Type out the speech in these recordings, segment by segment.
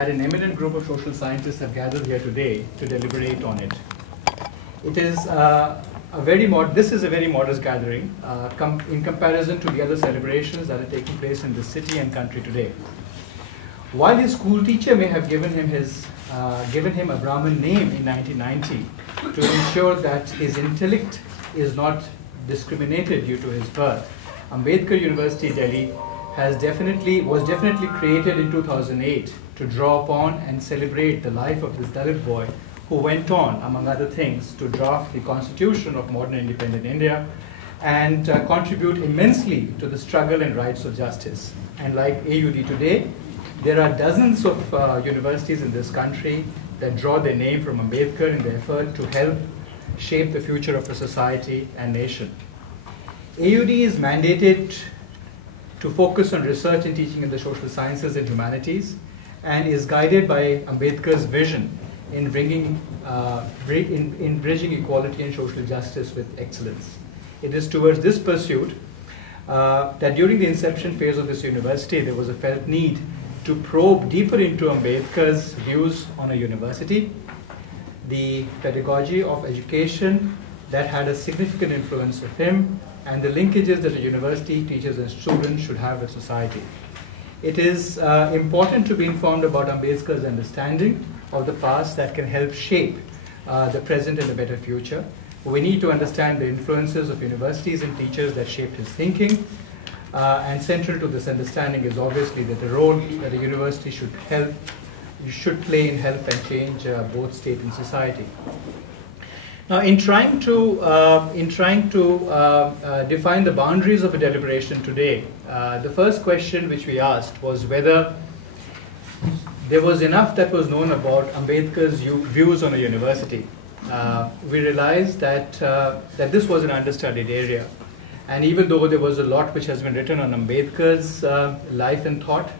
An eminent group of social scientists have gathered here today to deliberate on it. It is this is a very modest gathering in comparison to the other celebrations that are taking place in the city and country today. While his school teacher may have given him a Brahmin name in 1990 to ensure that his intellect is not discriminated due to his birth, Ambedkar University, Delhi was definitely created in 2008 to draw upon and celebrate the life of this Dalit boy who went on, among other things, to draft the constitution of modern independent India and contribute immensely to the struggle and rights of justice. And like AUD today, there are dozens of universities in this country that draw their name from Ambedkar in their effort to help shape the future of a society and nation. AUD is mandated to focus on research and teaching in the social sciences and humanities, and is guided by Ambedkar's vision in bridging equality and social justice with excellence. It is towards this pursuit that during the inception phase of this university, there was a felt need to probe deeper into Ambedkar's views on a university, the pedagogy of education that had a significant influence of him, and the linkages that a university, teachers and students should have with society. It is important to be informed about Ambedkar's understanding of the past that can help shape the present and a better future. We need to understand the influences of universities and teachers that shaped his thinking, and central to this understanding is obviously that the role that a university should play in help and change both state and society. Now, in trying to define the boundaries of a deliberation today, the first question which we asked was whether there was enough that was known about Ambedkar's views on a university. We realized that this was an understudied area, and even though there was a lot which has been written on Ambedkar's life and thought,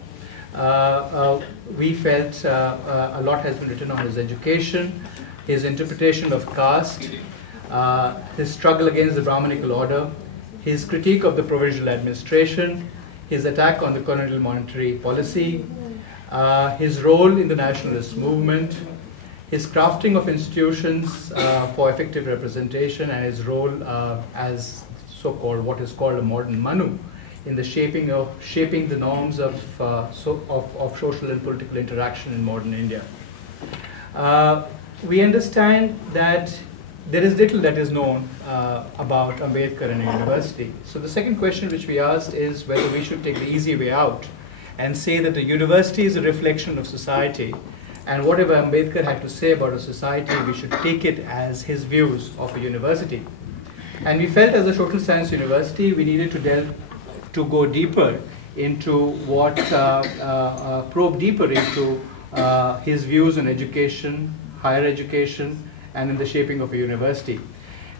we felt a lot has been written on his education, his interpretation of caste, his struggle against the Brahminical order, his critique of the provisional administration, his attack on the colonial monetary policy, his role in the nationalist movement, his crafting of institutions for effective representation, and his role as so-called what is called a modern Manu in the shaping the norms of social and political interaction in modern India. We understand that there is little that is known about Ambedkar and a university. So the second question which we asked is whether we should take the easy way out and say that the university is a reflection of society, and whatever Ambedkar had to say about a society, we should take it as his views of a university. And we felt as a social science university, we needed to go deeper into probe deeper into his views on education, higher education, and in the shaping of a university.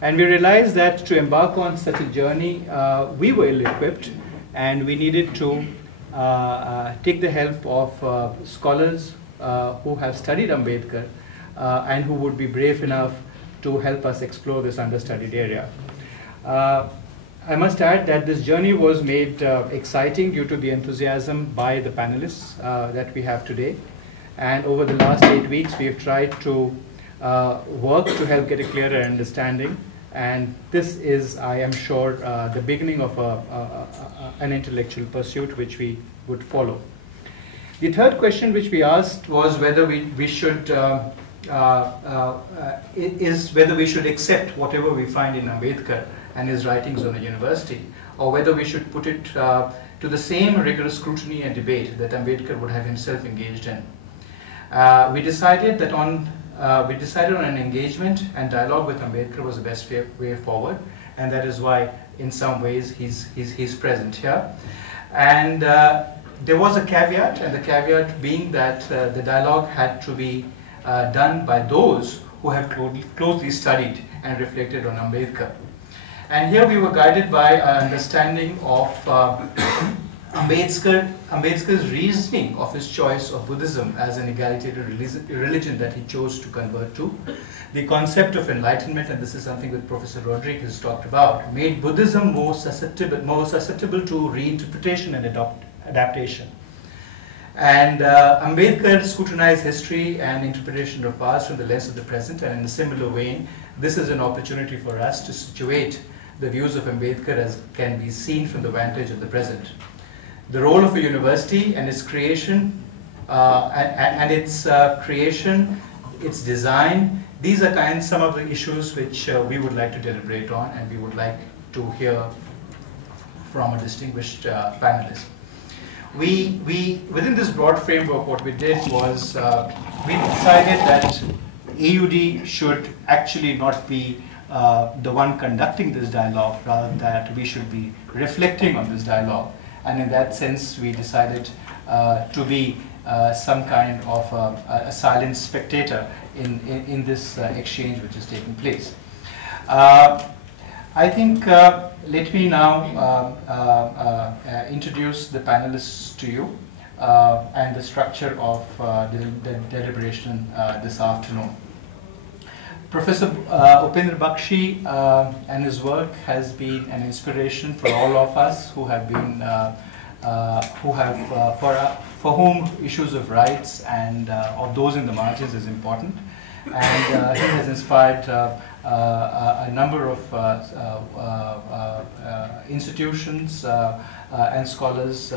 And we realized that to embark on such a journey, we were ill-equipped, and we needed to take the help of scholars who have studied Ambedkar and who would be brave enough to help us explore this understudied area. I must add that this journey was made exciting due to the enthusiasm by the panelists that we have today. And over the last 8 weeks, we have tried to work to help get a clearer understanding. And this is, I am sure, the beginning of an intellectual pursuit which we would follow. The third question which we asked was whether we should accept whatever we find in Ambedkar and his writings on a university, or whether we should put it to the same rigorous scrutiny and debate that Ambedkar would have himself engaged in. We decided on an engagement and dialogue with Ambedkar was the best way forward, and that is why, in some ways, he's present here. And there was a caveat, and the caveat being that the dialogue had to be done by those who have closely studied and reflected on Ambedkar. And here we were guided by our understanding of Ambedkar's reasoning of his choice of Buddhism as an egalitarian religion that he chose to convert to. The concept of enlightenment, and this is something that Professor Rodrigues has talked about, made Buddhism more susceptible to reinterpretation and adaptation. And Ambedkar scrutinized history and interpretation of past from the lens of the present, and in a similar vein, this is an opportunity for us to situate the views of Ambedkar as can be seen from the vantage of the present. The role of a university and its creation, its design, these are some of the issues which we would like to deliberate on, and we would like to hear from a distinguished panelist. Within this broad framework, what we did was we decided that AUD should actually not be the one conducting this dialogue, rather that we should be reflecting on this dialogue. And in that sense, we decided to be some kind of a silent spectator in this exchange which is taking place. I think let me now introduce the panelists to you and the structure of the deliberation this afternoon. Professor Upendra Baxi and his work has been an inspiration for all of us who have been, for whom issues of rights and of those in the margins is important. And he has inspired a number of institutions and scholars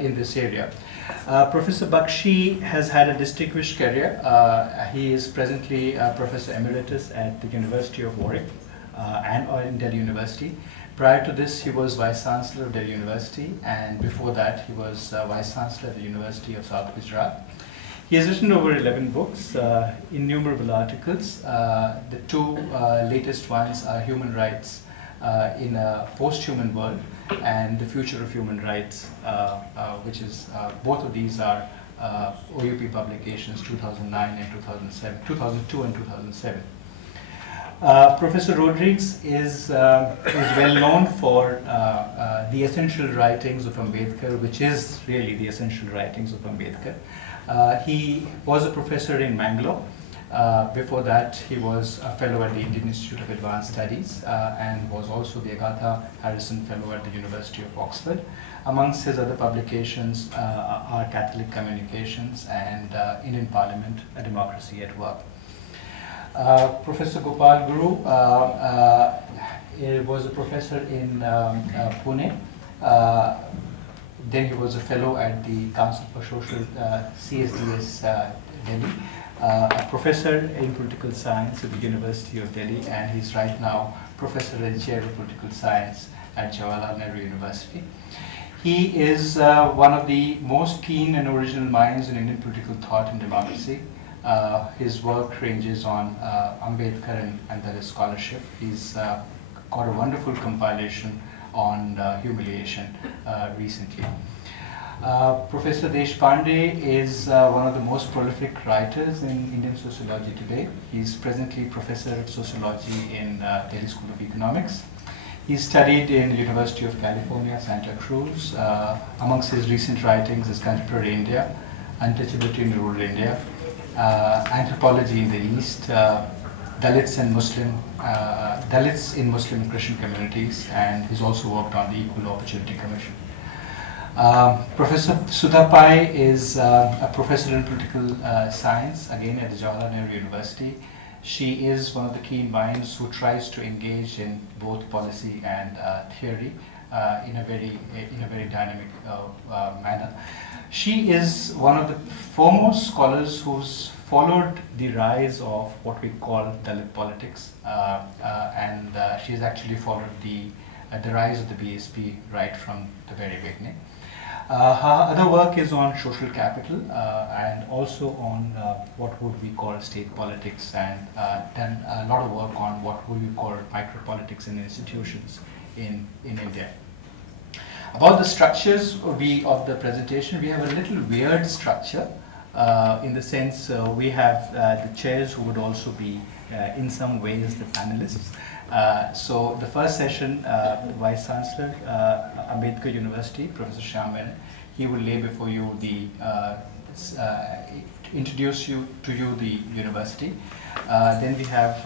in this area. Professor Bakshi has had a distinguished career. He is presently Professor Emeritus at the University of Warwick and in Delhi University. Prior to this, he was Vice Chancellor of Delhi University, and before that, he was Vice Chancellor at the University of South Gujarat. He has written over 11 books, innumerable articles. The two latest ones are Human Rights in a Post-Human World and The Future of Human Rights, which is, both of these are OUP publications, 2009 and 2007, 2002 and 2007. Professor Rodrigues is well known for the essential writings of Ambedkar, which is really the essential writings of Ambedkar. He was a professor in Mangalore. Before that, he was a fellow at the Indian Institute of Advanced Studies and was also the Agatha Harrison Fellow at the University of Oxford. Amongst his other publications are Catholic Communications and Indian Parliament, A Democracy at Work. Professor Gopal Guru was a professor in Pune. Then he was a fellow at the Council for Social CSDS Delhi, a professor in political science at the University of Delhi, and he's right now professor and chair of political science at Jawaharlal Nehru University. He is one of the most keen and original minds in Indian political thought and democracy. His work ranges on Ambedkar and Dalit scholarship. He's got a wonderful compilation on humiliation recently. Professor Deshpande is one of the most prolific writers in Indian sociology today. He's presently professor of sociology in Delhi School of Economics. He studied in the University of California, Santa Cruz. Amongst his recent writings is Contemporary India, Untouchability in Rural India, Anthropology in the East, Dalits in Muslim and Christian communities, and he's also worked on the Equal Opportunity Commission. Professor Sudha Pai is a professor in political science, again at the Jawaharlal Nehru University. She is one of the keen minds who tries to engage in both policy and theory in a very dynamic manner. She is one of the foremost scholars who's followed the rise of what we call Dalit politics, and she's actually followed the rise of the BSP right from the very beginning. Her other work is on social capital and also on what would we call state politics, and then a lot of work on what would we call micropolitics in institutions in India. About the structures of the presentation, we have a little weird structure in the sense we have the chairs who would also be in some ways the panelists. So the first session, the Vice Chancellor, Ambedkar University, Professor Shyam Menon, he will lay before you the, introduce you to the university. Then we have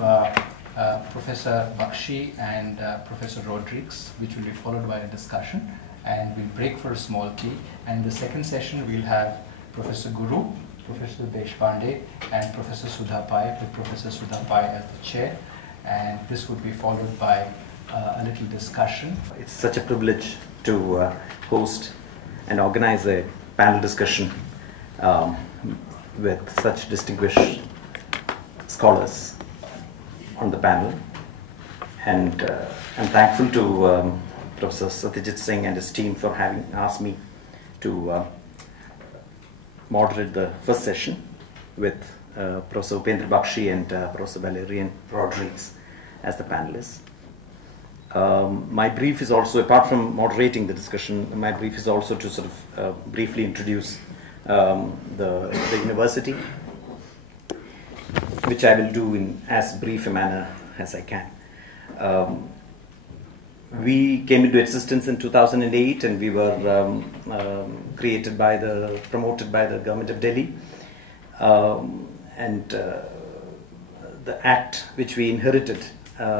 Professor Bakshi and Professor Rodrigues, which will be followed by a discussion. and we'll break for a small tea. And in the second session, we'll have Professor Guru, Professor Deshpande, and Professor Sudha Pai, with Professor Sudha Pai as the chair. And this would be followed by a little discussion. It's such a privilege to host and organize a panel discussion with such distinguished scholars on the panel. And I'm thankful to Professor Satyajit Singh and his team for having asked me to moderate the first session with Professor Upendra Baxi and Professor Valerian Rodrigues as the panelists. My brief is also, apart from moderating the discussion, my brief is also to sort of briefly introduce the university, which I will do in as brief a manner as I can. We came into existence in 2008, and we were promoted by the government of Delhi. The act which we inherited,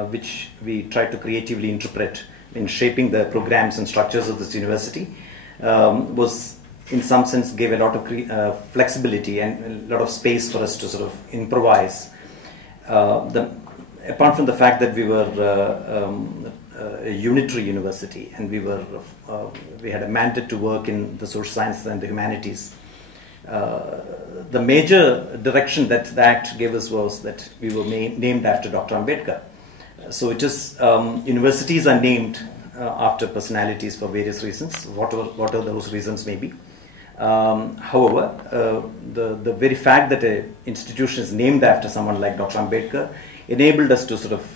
which we tried to creatively interpret in shaping the programs and structures of this university, was in some sense gave a lot of flexibility and a lot of space for us to sort of improvise. Apart from the fact that we were a unitary university, and we had a mandate to work in the social sciences and the humanities, the major direction that the Act gave us was that we were named after Dr. Ambedkar. So it is, universities are named after personalities for various reasons, whatever those reasons may be. However, the very fact that an institution is named after someone like Dr. Ambedkar enabled us to sort of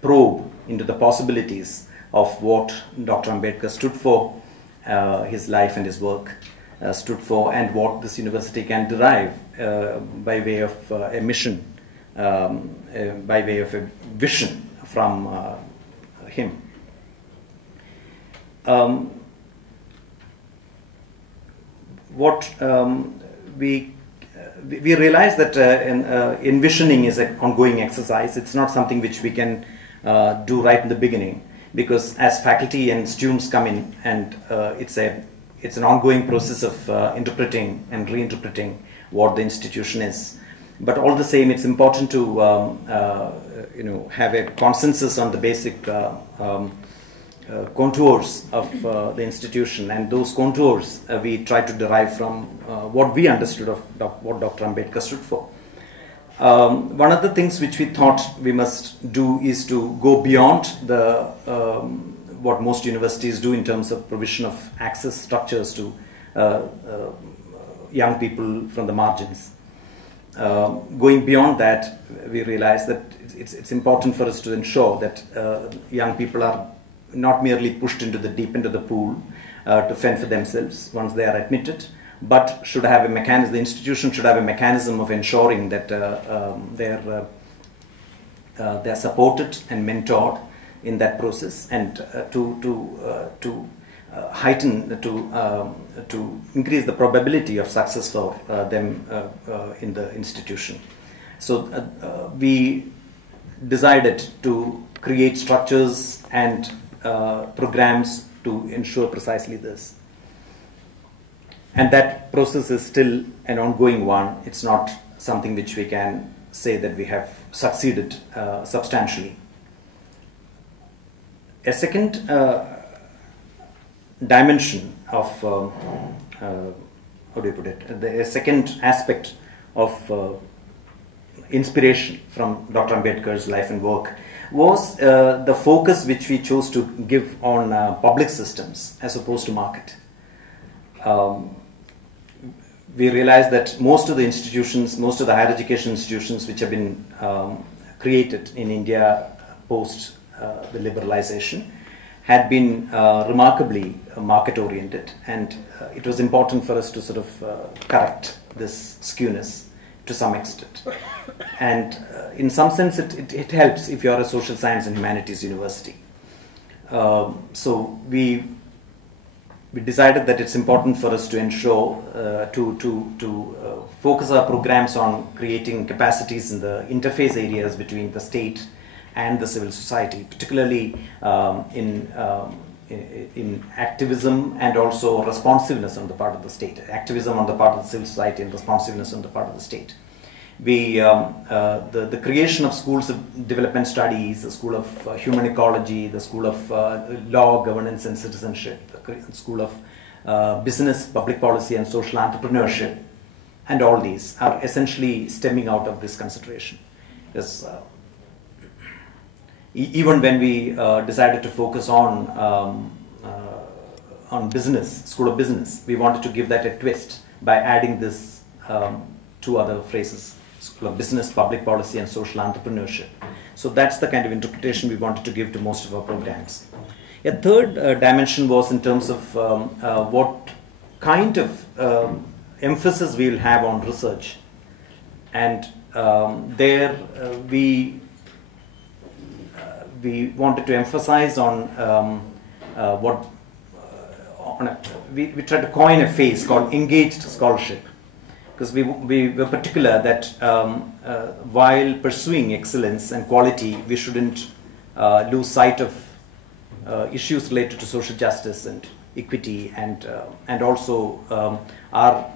probe into the possibilities of what Dr. Ambedkar stood for, his life and his work stood for, and what this university can derive by way of a mission, by way of a vision from him. We realize that envisioning is an ongoing exercise. It's not something which we can do right in the beginning, because as faculty and students come in, and it's an ongoing process of interpreting and reinterpreting what the institution is. But all the same, it's important to have a consensus on the basic contours of the institution, and those contours we try to derive from what we understood of what Dr. Ambedkar stood for. One of the things which we thought we must do is to go beyond what most universities do in terms of provision of access structures to young people from the margins. Going beyond that, we realize that it's important for us to ensure that young people are not merely pushed into the deep end of the pool to fend for themselves once they are admitted, but should have a mechanism. The institution should have a mechanism of ensuring that they're supported and mentored in that process, and to heighten, to increase the probability of success for them in the institution. So we decided to create structures and programs to ensure precisely this. And that process is still an ongoing one. It's not something which we can say that we have succeeded substantially. A second dimension of, how do you put it, a second aspect of inspiration from Dr. Ambedkar's life and work was the focus which we chose to give on public systems as opposed to market. We realized that most of the institutions, most of the higher education institutions which have been created in India post the liberalization had been remarkably market-oriented, and it was important for us to sort of correct this skewness to some extent. And in some sense, it helps if you are a social science and humanities university. So we decided that it's important for us to ensure to focus our programs on creating capacities in the interface areas between the state and the civil society, particularly in in activism and also responsiveness on the part of the state. Activism on the part of the civil society and responsiveness on the part of the state. The creation of schools of development studies, the school of human ecology, the school of law, governance and citizenship, the school of business, public policy and social entrepreneurship, and all these are essentially stemming out of this consideration. Yes, even when we decided to focus on business, school of business, we wanted to give that a twist by adding this two other phrases: school of business, public policy, and social entrepreneurship. So that's the kind of interpretation we wanted to give to most of our programs. A third dimension was in terms of what kind of emphasis we will have on research, and there we wanted to emphasize on we tried to coin a phrase called engaged scholarship, because we were particular that while pursuing excellence and quality, we shouldn't lose sight of issues related to social justice and equity, and also our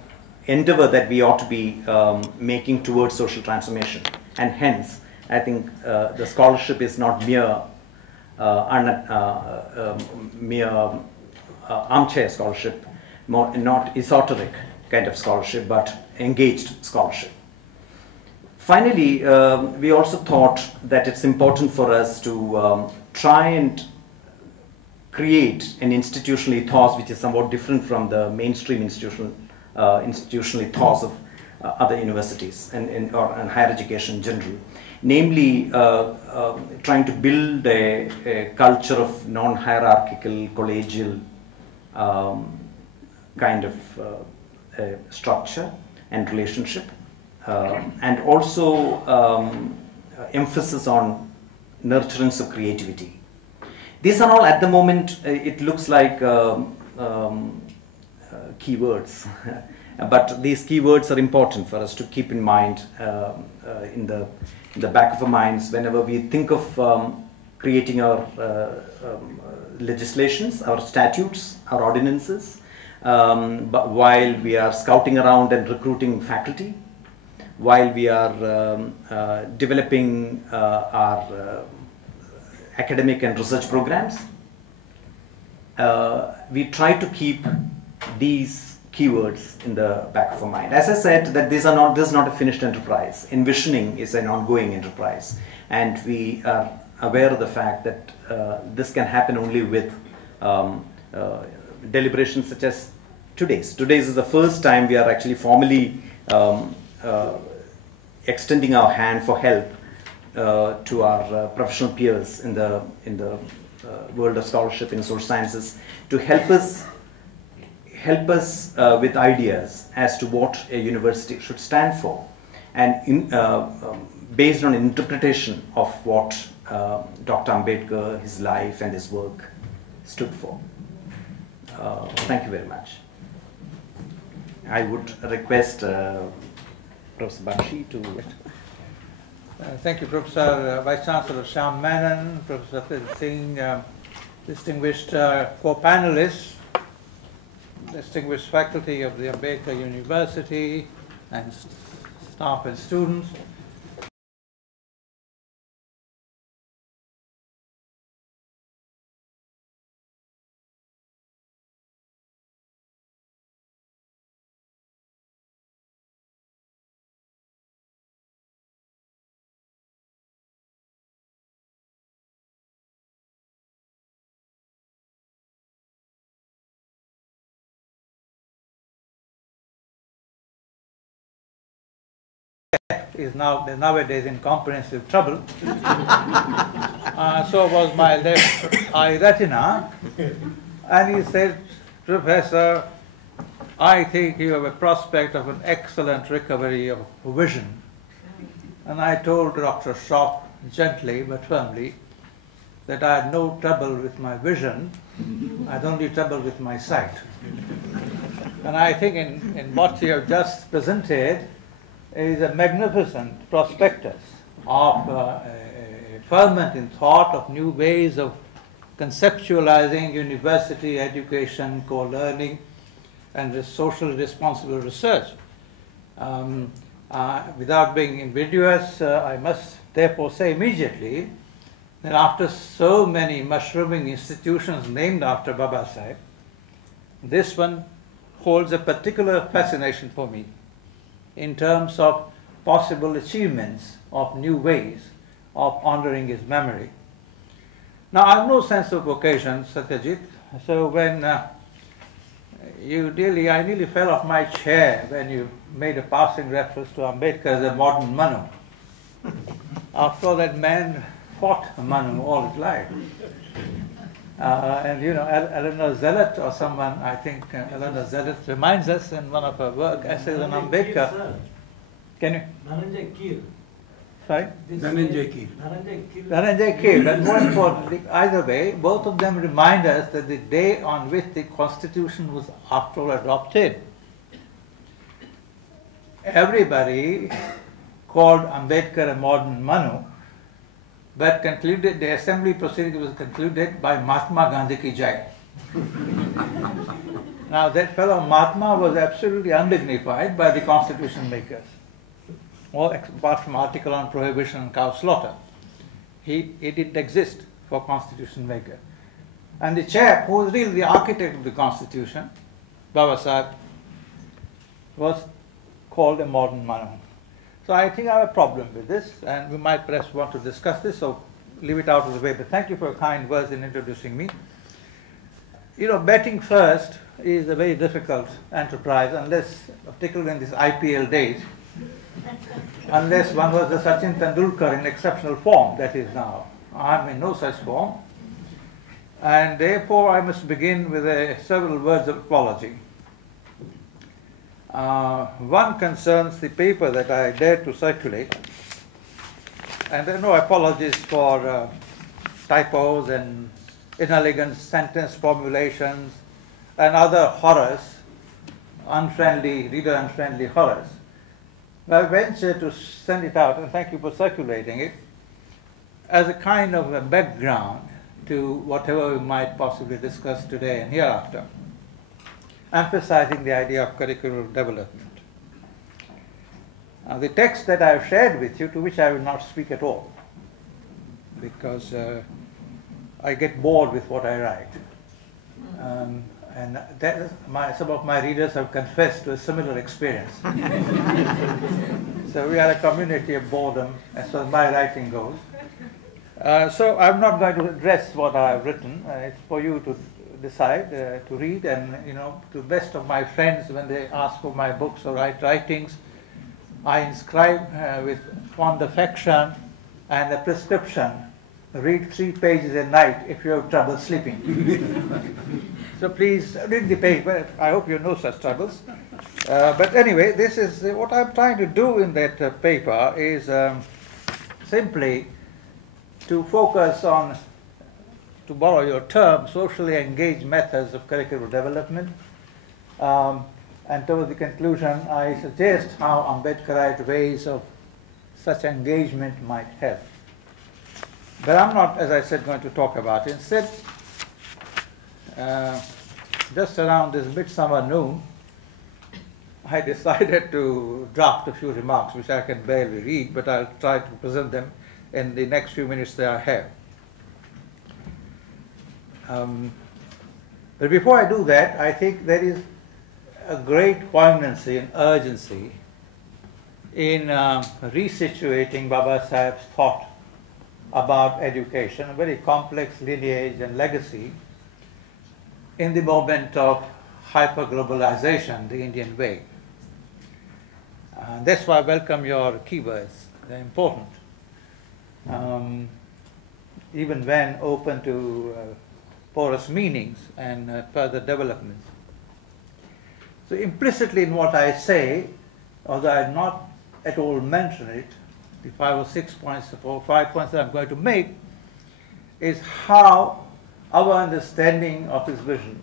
endeavor that we ought to be making towards social transformation. And hence, I think the scholarship is not mere armchair scholarship, not esoteric kind of scholarship, but engaged scholarship. Finally, we also thought that it's important for us to try and create an institutional ethos which is somewhat different from the mainstream institutional ethos of other universities and higher education in general. Namely, trying to build a culture of non-hierarchical, collegial kind of structure and relationship, and also emphasis on nurturance of creativity. These are all, at the moment, it looks like keywords, but these keywords are important for us to keep in mind in the back of our minds whenever we think of creating our legislations, our statutes, our ordinances, but while we are scouting around and recruiting faculty, while we are developing our academic and research programs, we try to keep these keywords in the back of our mind. As I said, that this is not a finished enterprise. Envisioning is an ongoing enterprise, and we are aware of the fact that this can happen only with deliberations such as today's. Today's is the first time we are actually formally extending our hand for help to our professional peers in the world of scholarship in social sciences, to help us with ideas as to what a university should stand for, and based on interpretation of what Dr. Ambedkar, his life and his work stood for. Thank you very much. I would request Professor Bakshi to... Thank you, Professor Vice Chancellor Shyam Menon, Professor Singh, distinguished co-panelists, distinguished faculty of the Ambedkar University, and staff and students. Is nowadays in comprehensive trouble. So was my left eye retina, and he said, "Professor, I think you have a prospect of an excellent recovery of vision." And I told Dr. Schock gently but firmly that I had no trouble with my vision, I had only trouble with my sight. And I think in what you have just presented is a magnificent prospectus of a ferment in thought of new ways of conceptualizing university education, co-learning, and the social responsible research. Without being invidious, I must therefore say immediately that after so many mushrooming institutions named after Baba Sahib, this one holds a particular fascination for me in terms of possible achievements of new ways of honoring his memory. Now, I have no sense of occasion, Satyajit, so when I nearly fell off my chair when you made a passing reference to Ambedkar as a modern Manu. After all, that man fought Manu all his life. And you know, Eleanor Zealot or someone, I think Eleanor Zealot reminds us in one of her work, essays on Ambedkar. Can you? Dhananjay Keer. Sorry? Dhananjay Keer. Dhananjay Keer. But more importantly, either way, both of them remind us that the day on which the Constitution was after all adopted, everybody called Ambedkar a modern Manu, but concluded, the assembly proceeding was concluded by Mahatma Gandhi ki jai. Now that fellow Mahatma was absolutely undignified by the constitution makers, or apart from article on prohibition and cow slaughter. He didn't exist for constitution maker. And the chap who was really the architect of the constitution, Baba Sahib, was called a modern Manu. So I think I have a problem with this, and we might perhaps want to discuss this, so leave it out of the way. But thank you for your kind words in introducing me. You know, betting first is a very difficult enterprise, unless, particularly in these IPL days, unless one was the Sachin Tendulkar in exceptional form, that is now. I am in no such form. And therefore I must begin with several words of apology. One concerns the paper that I dared to circulate, and there are no apologies for typos and inelegant sentence formulations and other horrors, reader-unfriendly horrors. I venture to send it out, and thank you for circulating it, as a kind of a background to whatever we might possibly discuss today and hereafter, emphasizing the idea of curricular development. The text that I have shared with you, to which I will not speak at all, because I get bored with what I write. And some of my readers have confessed to a similar experience. So we are a community of boredom as far as my writing goes. So I'm not going to address what I have written. It's for you to decide, to read, and you know, to the best of my friends, when they ask for my books or writings, I inscribe with fond affection and a prescription: read 3 pages a night if you have trouble sleeping. So please read the paper. I hope you have no such troubles. But anyway, this is what I'm trying to do in that paper is simply to focus on, to borrow your term, socially engaged methods of curricular development. And towards the conclusion, I suggest how Ambedkarite ways of such engagement might help. But I'm not, as I said, going to talk about it. Instead, just around this midsummer noon, I decided to draft a few remarks, which I can barely read, but I'll try to present them in the next few minutes that I have. But before I do that, I think there is a great poignancy and urgency in resituating Baba Sahib's thought about education, a very complex lineage and legacy, in the moment of hyper-globalization, the Indian way. That's why I welcome your keywords. They're important. Even when open to porous meanings and further developments. So implicitly in what I say, although I have not at all mentioned it, the 5 or 6 points or 5 points that I'm going to make is how our understanding of his vision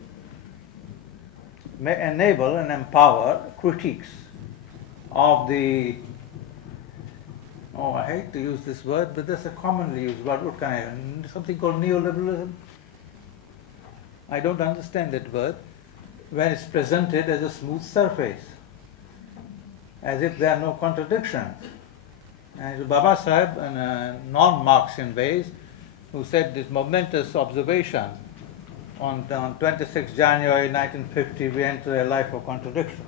may enable and empower critiques of the, I hate to use this word, but that's a commonly used word, what kind of, something called neoliberalism. I don't understand that word when it's presented as a smooth surface, as if there are no contradictions. And Baba Sahib, in a non-Marxian ways, who said this momentous observation on 26 January 1950, we enter a life of contradiction.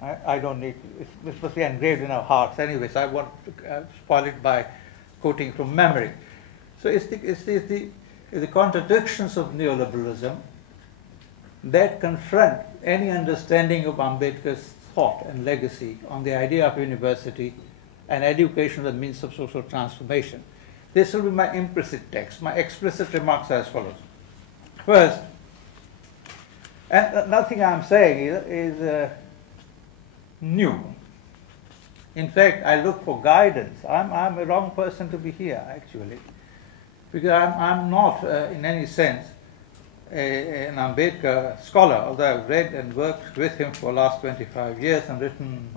I don't need, it's supposed to be engraved in our hearts anyway, so I won't spoil it by quoting from memory. So it's the contradictions of neoliberalism that confront any understanding of Ambedkar's thought and legacy on the idea of university and education as a means of social transformation. This will be my implicit text. My explicit remarks are as follows. First, and nothing I'm saying is new. In fact, I look for guidance. I'm a wrong person to be here, actually, because I'm not, in any sense, an Ambedkar scholar, although I've read and worked with him for the last 25 years and written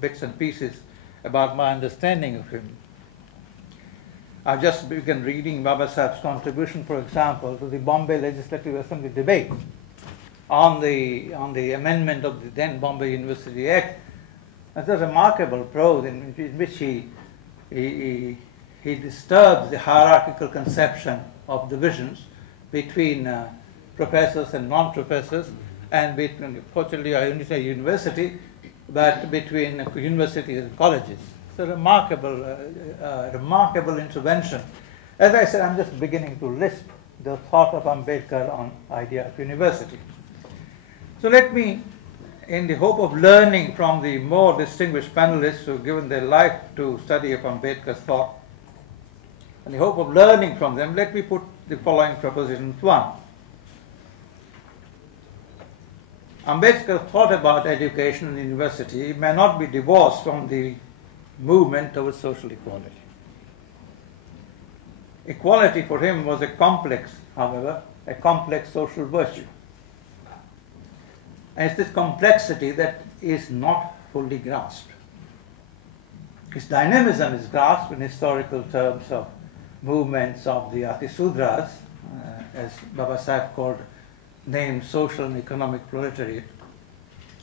bits and pieces about my understanding of him. I've just begun reading Baba Sahib's contribution, for example, to the Bombay Legislative Assembly debate on the amendment of the then Bombay University Act. That's a remarkable prose in which he disturbs the hierarchical conception of divisions between professors and non-professors, and between, fortunately, I only say university, but between universities and colleges. It's a remarkable intervention. As I said, I'm just beginning to lisp the thought of Ambedkar on idea of university. So let me, in the hope of learning from the more distinguished panelists who have given their life to study of Ambedkar's thought, in the hope of learning from them, let me put the following propositions. One, Ambedkar thought about education and university may not be divorced from the movement towards social equality. Equality for him was a complex, however, a complex social virtue. And it's this complexity that is not fully grasped. Its dynamism is grasped in historical terms of movements of the Atisudras, as Baba Sahib called, named social and economic proletariat.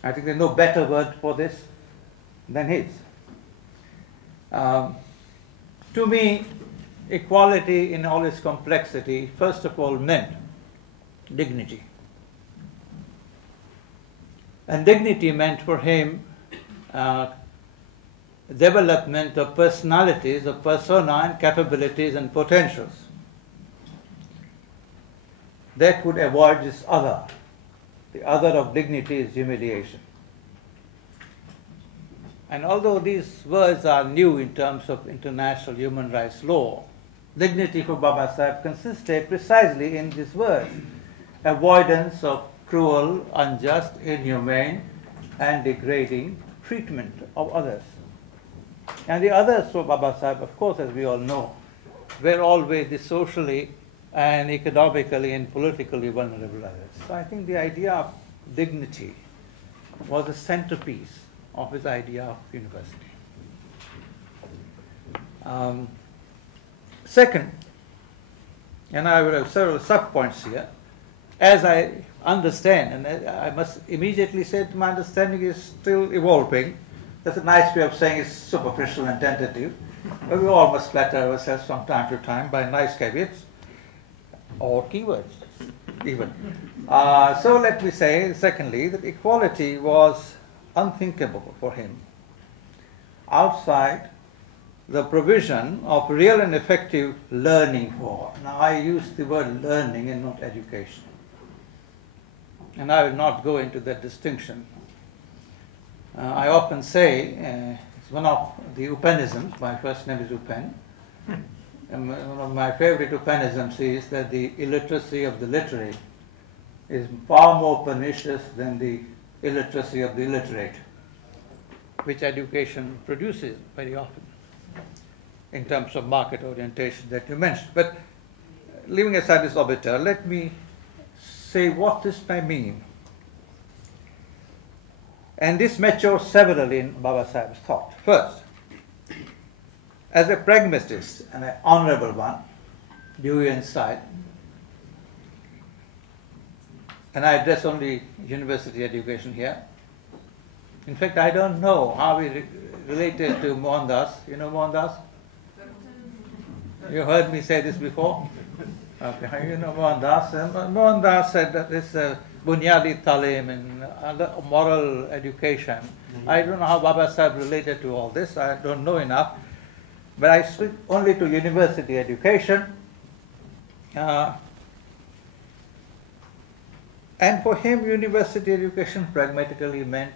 I think there's no better word for this than his. To me, equality in all its complexity, first of all, meant dignity. And dignity meant for him development of personalities, of persona and capabilities and potentials that could avoid this other. The other of dignity is humiliation. And although these words are new in terms of international human rights law, dignity for Baba Sahib consisted precisely in these words: avoidance of cruel, unjust, inhumane, and degrading treatment of others. And the others for Baba Sahib, of course, as we all know, were always the socially and economically and politically vulnerable others. So I think the idea of dignity was the centerpiece of his idea of university. Second, and I will have several sub-points here, as I understand, and I must immediately say that my understanding is still evolving. That's a nice way of saying it's superficial and tentative, but we all must flatter ourselves from time to time by nice caveats or keywords even. So let me say, secondly, that equality was unthinkable for him outside the provision of real and effective learning for. Now I use the word learning and not education. And I will not go into that distinction. I often say, it's one of the Upanisms, my first name is Upen, and one of my favorite Upanisms is that the illiteracy of the literate is far more pernicious than the illiteracy of the illiterate, which education produces very often in terms of market orientation that you mentioned. But leaving aside this obiter, let me say what this may mean. And this matures severally in Baba Sahib's thought. First, as a pragmatist and an honorable one, due inside, and I address only university education here. In fact, I don't know how we related to Mohandas. You know Mohandas? You heard me say this before? Okay, you know Mohandas. Mohandas said that this Bunyadi Talim and moral education. I don't know how Baba Sahib related to all this. I don't know enough. But I speak only to university education. And for him, university education pragmatically meant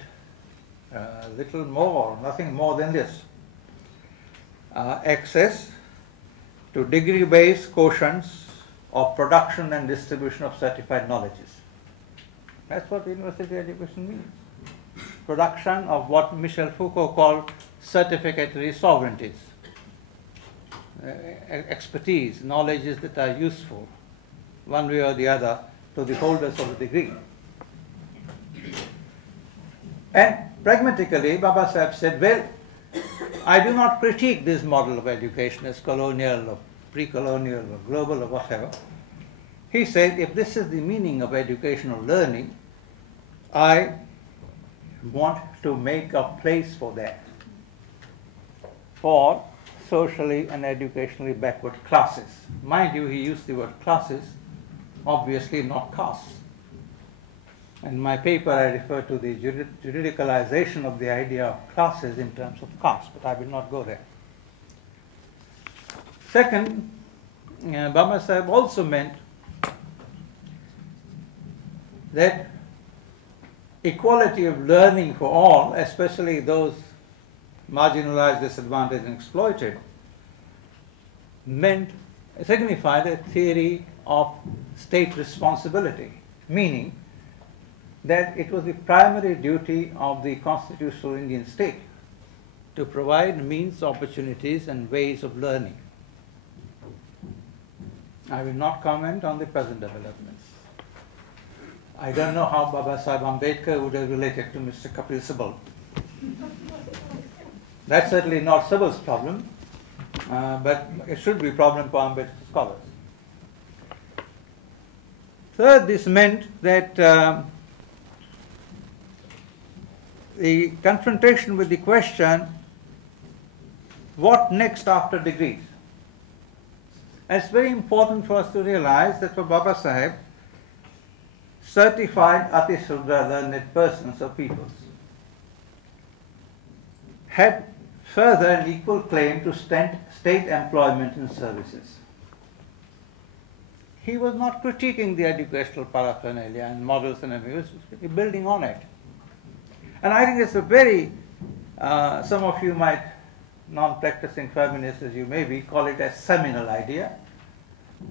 little more, nothing more than this. Access to degree-based quotients of production and distribution of certified knowledges. That's what university education means. Production of what Michel Foucault called certificatory sovereignties. Expertise, knowledges that are useful, one way or the other, to the holders of the degree. And pragmatically, Baba Sahib said, well, I do not critique this model of education as colonial or pre-colonial or global or whatever. He said, if this is the meaning of educational learning, I want to make a place for that, for socially and educationally backward classes. Mind you, he used the word classes, obviously not castes. In my paper, I refer to the juridicalization of the idea of classes in terms of caste, but I will not go there. Second, Baba Sahib also meant that equality of learning for all, especially those marginalized, disadvantaged, and exploited, signified a theory of state responsibility, meaning that it was the primary duty of the constitutional Indian state to provide means, opportunities, and ways of learning. I will not comment on the present developments. I don't know how Baba Sahib Ambedkar would have related to Mr. Kapil Sibal. That's certainly not Sibal's problem, but it should be a problem for Ambedkar scholars. Third, this meant that the confrontation with the question, what next after degrees? And it's very important for us to realize that for Baba Sahib, certified Atisudra learned persons or peoples had further an equal claim to state employment and services. He was not critiquing the educational paraphernalia and models and everything, he was building on it. And I think it's a very, some of you might, non-practicing feminists as you may be, call it a seminal idea.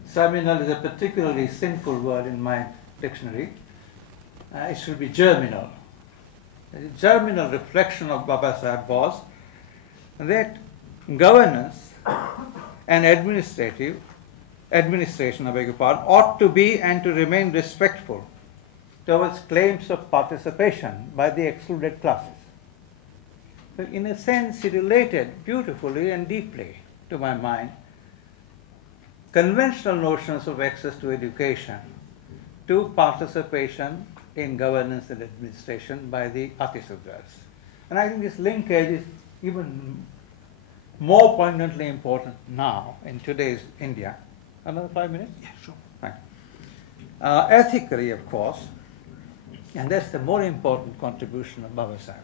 Seminal is a particularly sinful word in my dictionary. It should be germinal. The germinal reflection of Baba Sahib was that governance and administration, I beg your pardon, ought to be and to remain respectful towards claims of participation by the excluded classes. So in a sense, he related beautifully and deeply, to my mind, conventional notions of access to education to participation in governance and administration by the Atisudras. And I think this linkage is even more poignantly important now in today's India. Another 5 minutes? Yeah, sure. Right. Ethically, of course, and that's the more important contribution of Baba Sahib.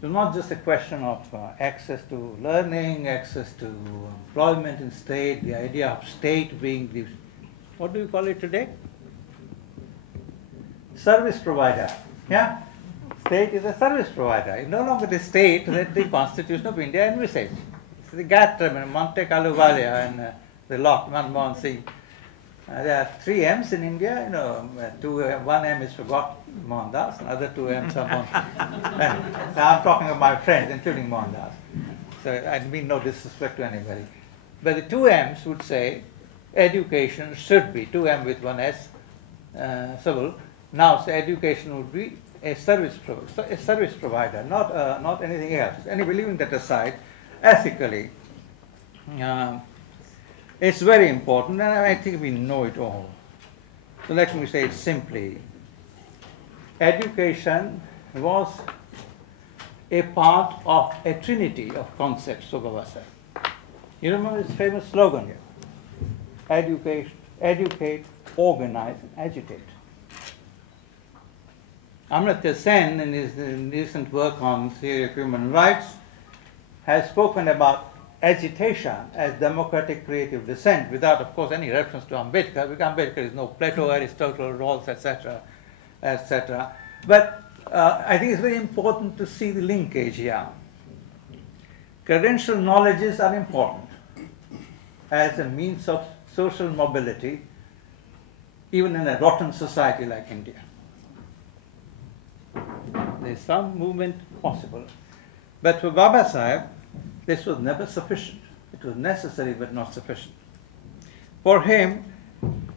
It's not just a question of access to learning, access to employment in state, the idea of state being the, what do you call it today? Service provider. Yeah? State is a service provider. It's no longer the state that the Constitution of India envisaged. It's the Gatram, Monte Carlo Valia, and the lot, Manmohan Singh. There are 3 M's in India, you know, 1 M is forgot, Mohandas, another 2 M's are now I'm talking of my friends, including Mohandas. So I mean no disrespect to anybody. But the 2 M's would say education should be, 2 M with 1 S, civil. Now, so education would be a service provider, not anything else. Anyway, leaving that aside, ethically, it's very important, and I think we know it all, So let me say it simply. Education was a part of a trinity of concepts of Babasaheb. You remember his famous slogan here? Educate, organize, and agitate. Amartya Sen, in his recent work on theory of human rights, has spoken about agitation as democratic creative dissent, without, of course, any reference to Ambedkar, because Ambedkar is no Plato, Aristotle, Rawls, etc., etc. But I think it's very important to see the linkage here. Credential knowledges are important as a means of social mobility, even in a rotten society like India. There is some movement possible. But for Babasaheb, this was never sufficient. It was necessary but not sufficient. For him,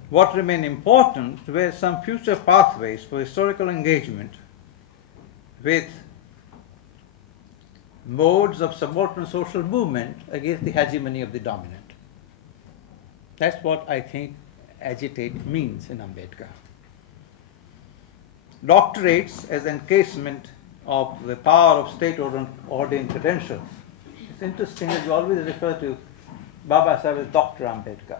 what remained important were some future pathways for historical engagement with modes of subaltern social movement against the hegemony of the dominant. That's what I think agitate means in Ambedkar. Doctorates as encasement of the power of state-ordained credentials. It's interesting that we always refer to Babasaheb as Dr. Ambedkar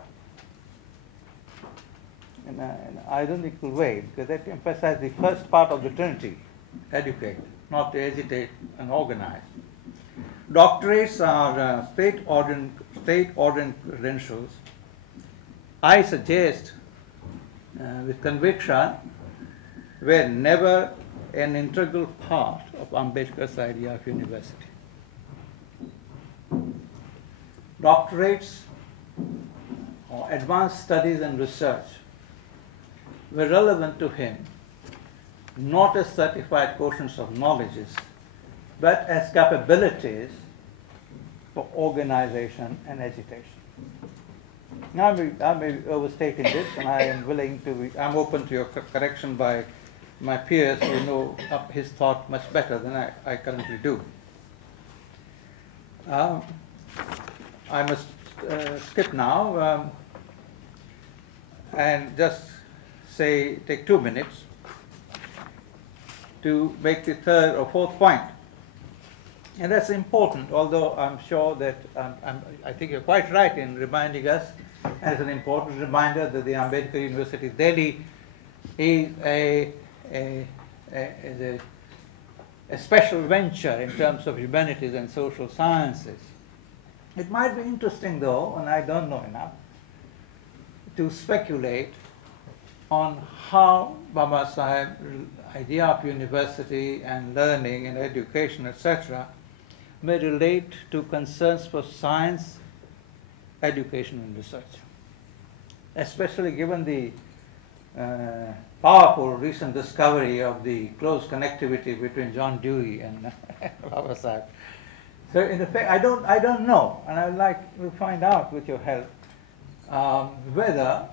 in an ironical way, because that emphasizes the first part of the trinity, educate, not to agitate and organize. Doctorates are state-ordained credentials. I suggest with conviction were never an integral part of Ambedkar's idea of university. Doctorates or advanced studies and research were relevant to him not as certified quotients of knowledges, but as capabilities for organization and agitation. Now, I may be overstating this, and I am I'm open to your correction by my peers who know his thought much better than I currently do. I must skip now and just take 2 minutes to make the third or fourth point. And that's important, although I'm sure that I think you're quite right in reminding us, and it's an important reminder that the Ambedkar University Delhi is a special venture in terms of humanities and social sciences. It might be interesting, though, and I don't know enough, to speculate on how Babasaheb's idea of university and learning and education, etc., may relate to concerns for science, education, and research, especially given the powerful recent discovery of the close connectivity between John Dewey and Babasaheb. So, in effect, I don't know, and I'd like to find out with your help whether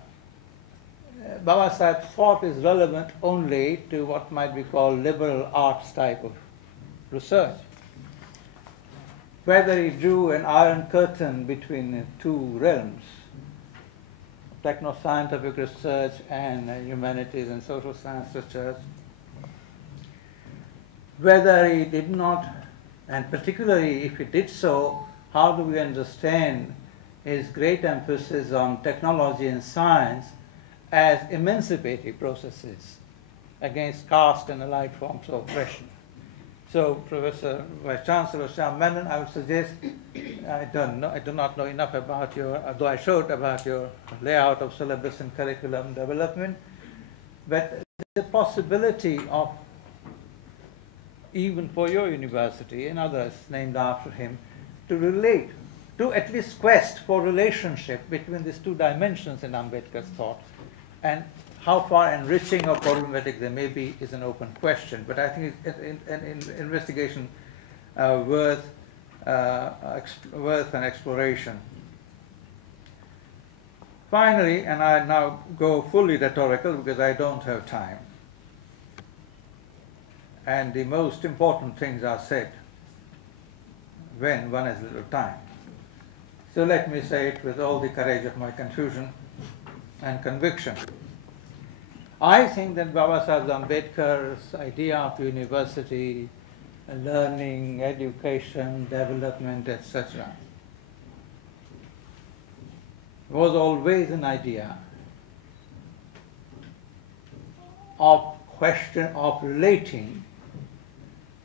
Babasaheb's thought is relevant only to what might be called liberal arts type of research, whether he drew an iron curtain between two realms, techno-scientific research and humanities and social science research, whether he did not, and particularly if he did so, how do we understand his great emphasis on technology and science as emancipating processes against caste and allied forms of oppression. So, Professor Vice Chancellor Shyam Menon, I would suggest, I do not know enough about although I showed about your layout of syllabus and curriculum development, but the possibility of, even for your university and others named after him, to relate, to at least quest for relationship between these two dimensions in Ambedkar's thought, and how far enriching or problematic they may be is an open question. But I think it's an investigation worth an exploration. Finally, and I now go fully rhetorical because I don't have time, and the most important things are said when one has little time. So let me say it with all the courage of my confusion and conviction. I think that Baba Sahib Ambedkar's idea of university, learning, education, development, etc., was always an idea of relating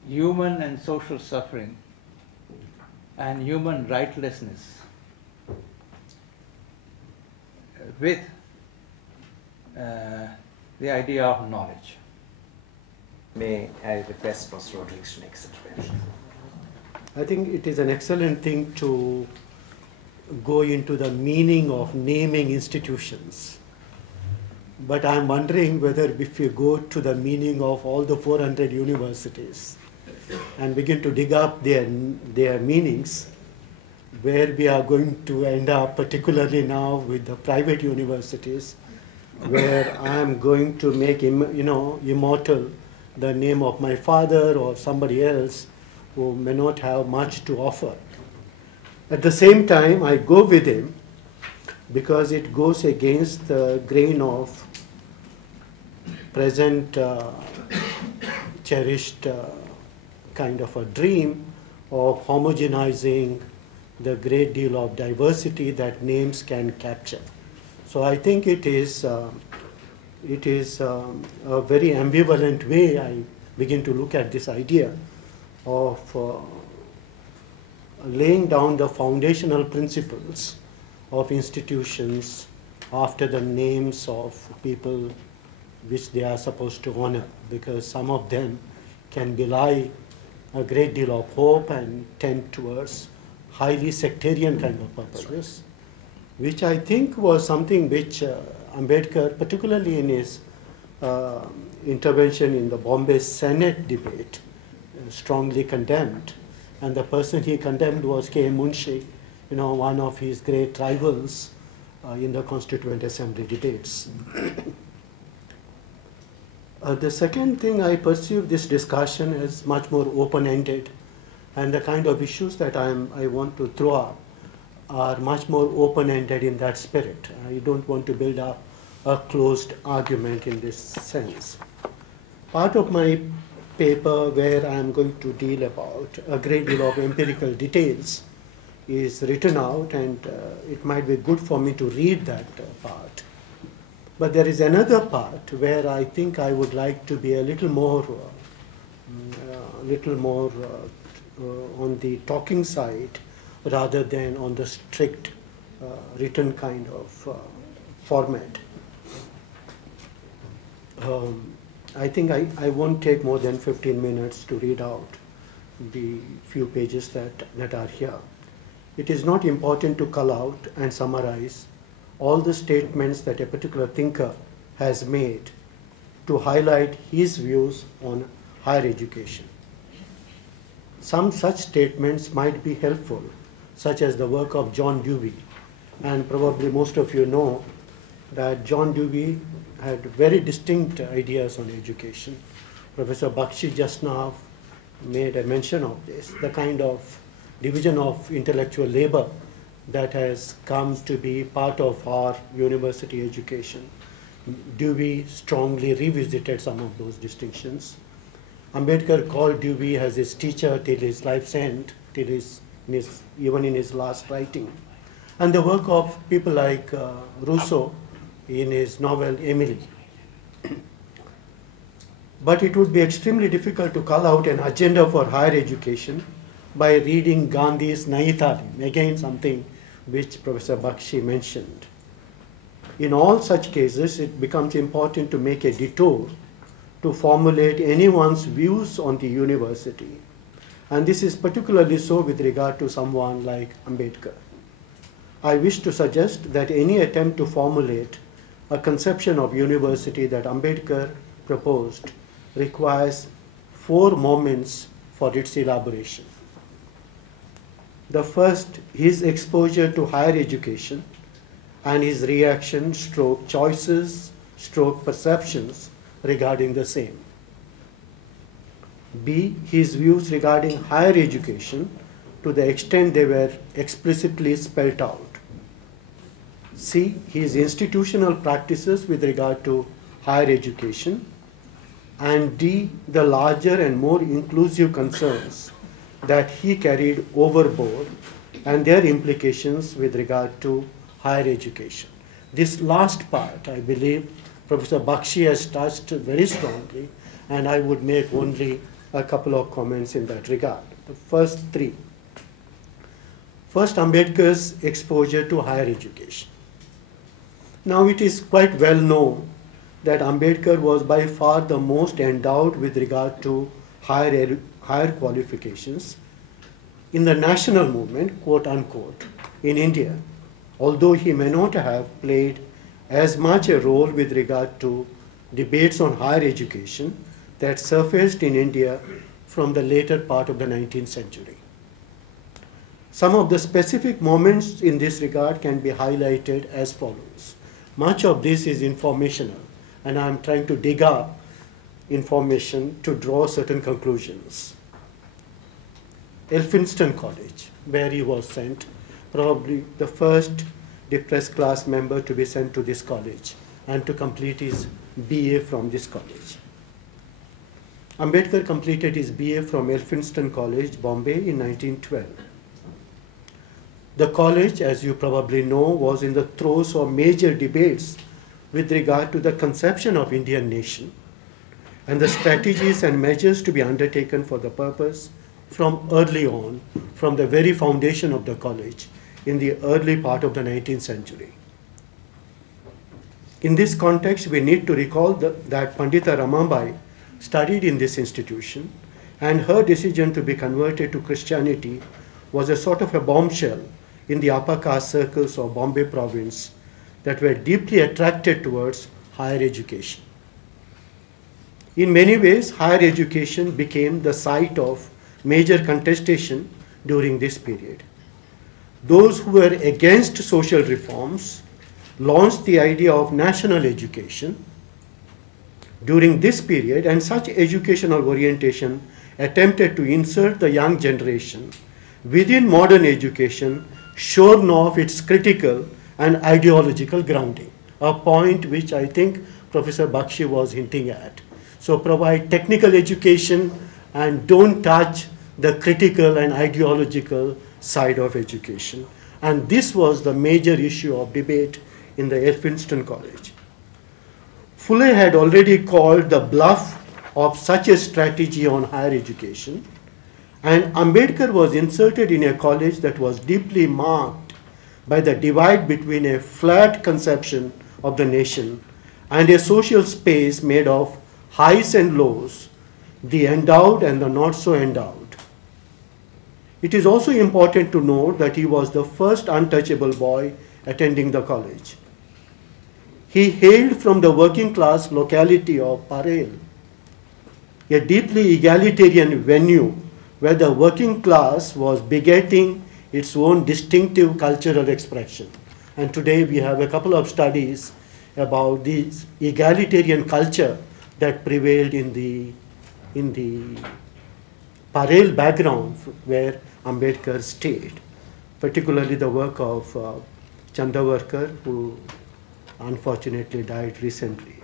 human and social suffering and human rightlessness with the idea of knowledge. May I request Professor Rodrigues to make such mention? I think it is an excellent thing to go into the meaning of naming institutions. But I'm wondering whether if you go to the meaning of all the 400 universities and begin to dig up their meanings, where we are going to end up, particularly now with the private universities, where I am going to make immortal the name of my father or somebody else who may not have much to offer. At the same time, I go with him because it goes against the grain of present cherished kind of a dream of homogenizing the great deal of diversity that names can capture. So I think it is a very ambivalent way I begin to look at this idea of laying down the foundational principles of institutions after the names of people which they are supposed to honor, because some of them can belie a great deal of hope and tend towards highly sectarian kind of purposes, which I think was something which Ambedkar, particularly in his intervention in the Bombay Senate debate, strongly condemned. And the person he condemned was K. Munshi, one of his great rivals in the Constituent Assembly debates. The second thing, I perceive this discussion as much more open-ended, and the kind of issues that I want to throw up are much more open-ended in that spirit. I don't want to build up a closed argument in this sense. Part of my paper where I am going to deal about a great deal of empirical details is written out, and it might be good for me to read that part. But there is another part where I think I would like to be a little more on the talking side rather than on the strict written kind of format. I think I won't take more than 15 minutes to read out the few pages that are here. It is not important to cull out and summarize all the statements that a particular thinker has made to highlight his views on higher education. Some such statements might be helpful, such as the work of John Dewey. And probably most of you know that John Dewey had very distinct ideas on education. Professor Bakshi just now made a mention of this, the kind of division of intellectual labor that has come to be part of our university education. Dewey strongly revisited some of those distinctions. Ambedkar called Dewey as his teacher till his life's end, even in his last writing. And the work of people like Rousseau in his novel Emily. But it would be extremely difficult to call out an agenda for higher education by reading Gandhi's Naitali, again something which Professor Bakshi mentioned. In all such cases, it becomes important to make a detour to formulate anyone's views on the university. And this is particularly so with regard to someone like Ambedkar. I wish to suggest that any attempt to formulate a conception of university that Ambedkar proposed requires 4 moments for its elaboration. The first, his exposure to higher education and his reaction, stroke choices, stroke perceptions regarding the same. B, his views regarding higher education to the extent they were explicitly spelt out. C, his institutional practices with regard to higher education, and D, the larger and more inclusive concerns that he carried overboard and their implications with regard to higher education. This last part, I believe, Professor Bakshi has touched very strongly, and I would make only a couple of comments in that regard. The first three. First, Ambedkar's exposure to higher education. Now, it is quite well known that Ambedkar was by far the most endowed with regard to higher qualifications in the national movement, quote unquote, in India, although he may not have played as much a role with regard to debates on higher education that surfaced in India from the later part of the 19th century. Some of the specific moments in this regard can be highlighted as follows. Much of this is informational, and I'm trying to dig up information to draw certain conclusions. Elphinstone College, where he was sent, probably the first depressed class member to be sent to this college and to complete his BA from this college. Ambedkar completed his BA from Elphinstone College, Bombay in 1912. The college, as you probably know, was in the throes of major debates with regard to the conception of Indian nation and the strategies and measures to be undertaken for the purpose from early on, from the very foundation of the college in the early part of the 19th century. In this context, we need to recall that Pandita Ramabai studied in this institution, and her decision to be converted to Christianity was a sort of a bombshell in the upper caste circles of Bombay province that were deeply attracted towards higher education. In many ways, higher education became the site of major contestation during this period. Those who were against social reforms launched the idea of national education during this period, and such educational orientation attempted to insert the young generation within modern education, shorn of its critical and ideological grounding, a point which I think Professor Bakshi was hinting at. So provide technical education and don't touch the critical and ideological side of education. And this was the major issue of debate in the Elphinstone College. Fuller had already called the bluff of such a strategy on higher education, and Ambedkar was inserted in a college that was deeply marked by the divide between a flat conception of the nation and a social space made of highs and lows, the endowed and the not so endowed. It is also important to note that he was the first untouchable boy attending the college. He hailed from the working class locality of Parel, a deeply egalitarian venue where the working class was begetting its own distinctive cultural expression. And today we have a couple of studies about this egalitarian culture that prevailed in the Parel background where Ambedkar stayed, particularly the work of Chandavarkar, who unfortunately died recently.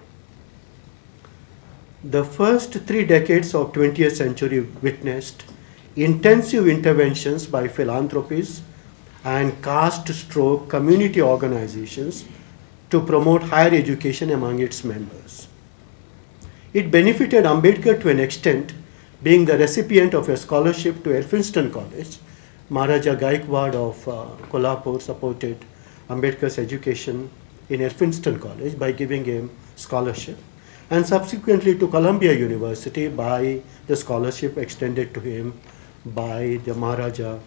The first 3 decades of 20th century witnessed intensive interventions by philanthropies and caste-stroke community organizations to promote higher education among its members. It benefited Ambedkar to an extent, being the recipient of a scholarship to Elphinstone College. Maharaja Gaikwad of Kolhapur supported Ambedkar's education in Elphinstone College by giving him scholarship, and subsequently to Columbia University by the scholarship extended to him by the Maharaja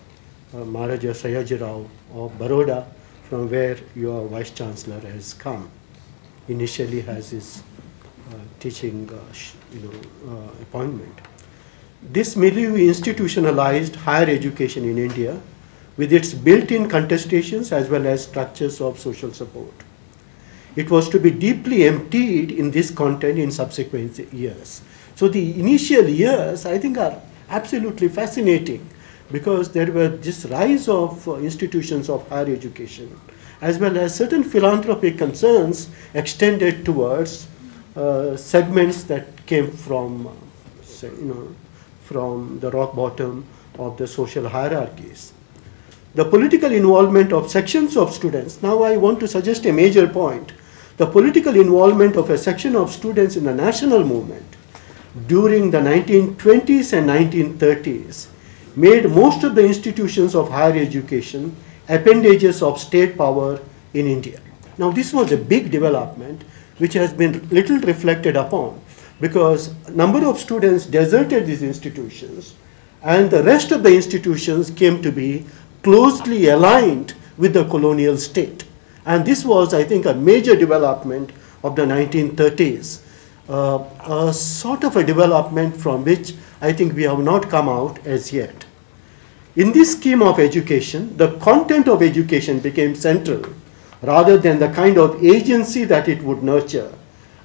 Sayajirao of Baroda, from where your Vice Chancellor has come. Initially has his teaching appointment. This milieu institutionalized higher education in India with its built-in contestations as well as structures of social support. It was to be deeply emptied in this content in subsequent years. So the initial years, I think, are absolutely fascinating because there were this rise of institutions of higher education as well as certain philanthropic concerns extended towards segments that came from, say, from the rock bottom of the social hierarchies. The political involvement of sections of students. Now I want to suggest a major point. The political involvement of a section of students in the national movement during the 1920s and 1930s made most of the institutions of higher education appendages of state power in India. Now this was a big development which has been little reflected upon, because a number of students deserted these institutions and the rest of the institutions came to be closely aligned with the colonial state. And this was, I think, a major development of the 1930s, a sort of a development from which I think we have not come out as yet. In this scheme of education, the content of education became central rather than the kind of agency that it would nurture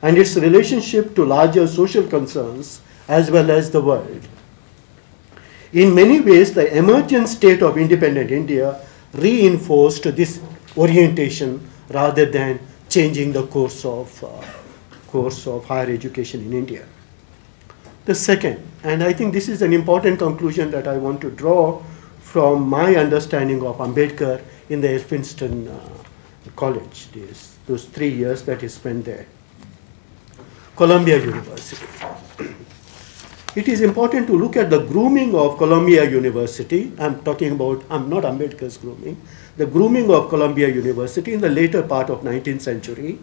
and its relationship to larger social concerns as well as the world. In many ways, the emergent state of independent India reinforced this orientation rather than changing the course of higher education in India. The second, and I think this is an important conclusion that I want to draw from my understanding of Ambedkar in the Elphinstone College, those 3 years that he spent there. Columbia University. It is important to look at the grooming of Columbia University. I'm not Ambedkar's grooming. The grooming of Columbia University in the later part of 19th century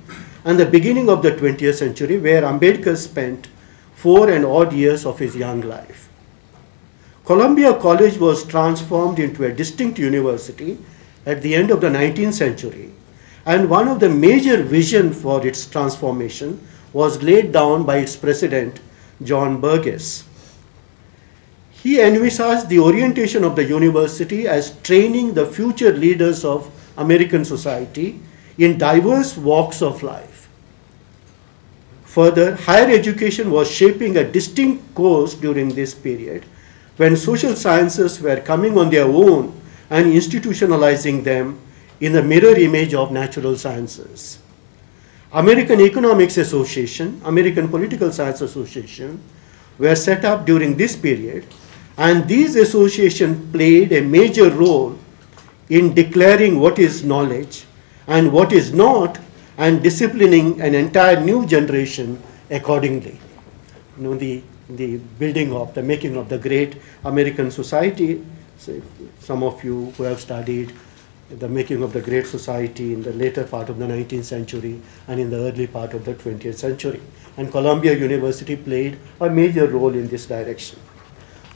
and the beginning of the 20th century, where Ambedkar spent 4 and odd years of his young life. Columbia College was transformed into a distinct university at the end of the 19th century, and one of the major visions for its transformation was laid down by its president, John Burgess. He envisaged the orientation of the university as training the future leaders of American society in diverse walks of life. Further, higher education was shaping a distinct course during this period when social sciences were coming on their own and institutionalizing them in the mirror image of natural sciences. American Economics Association, American Political Science Association were set up during this period, and these associations played a major role in declaring what is knowledge and what is not, and disciplining an entire new generation accordingly. The making of the great American society. So some of you who have studied the making of the great society in the later part of the 19th century and in the early part of the 20th century. And Columbia University played a major role in this direction.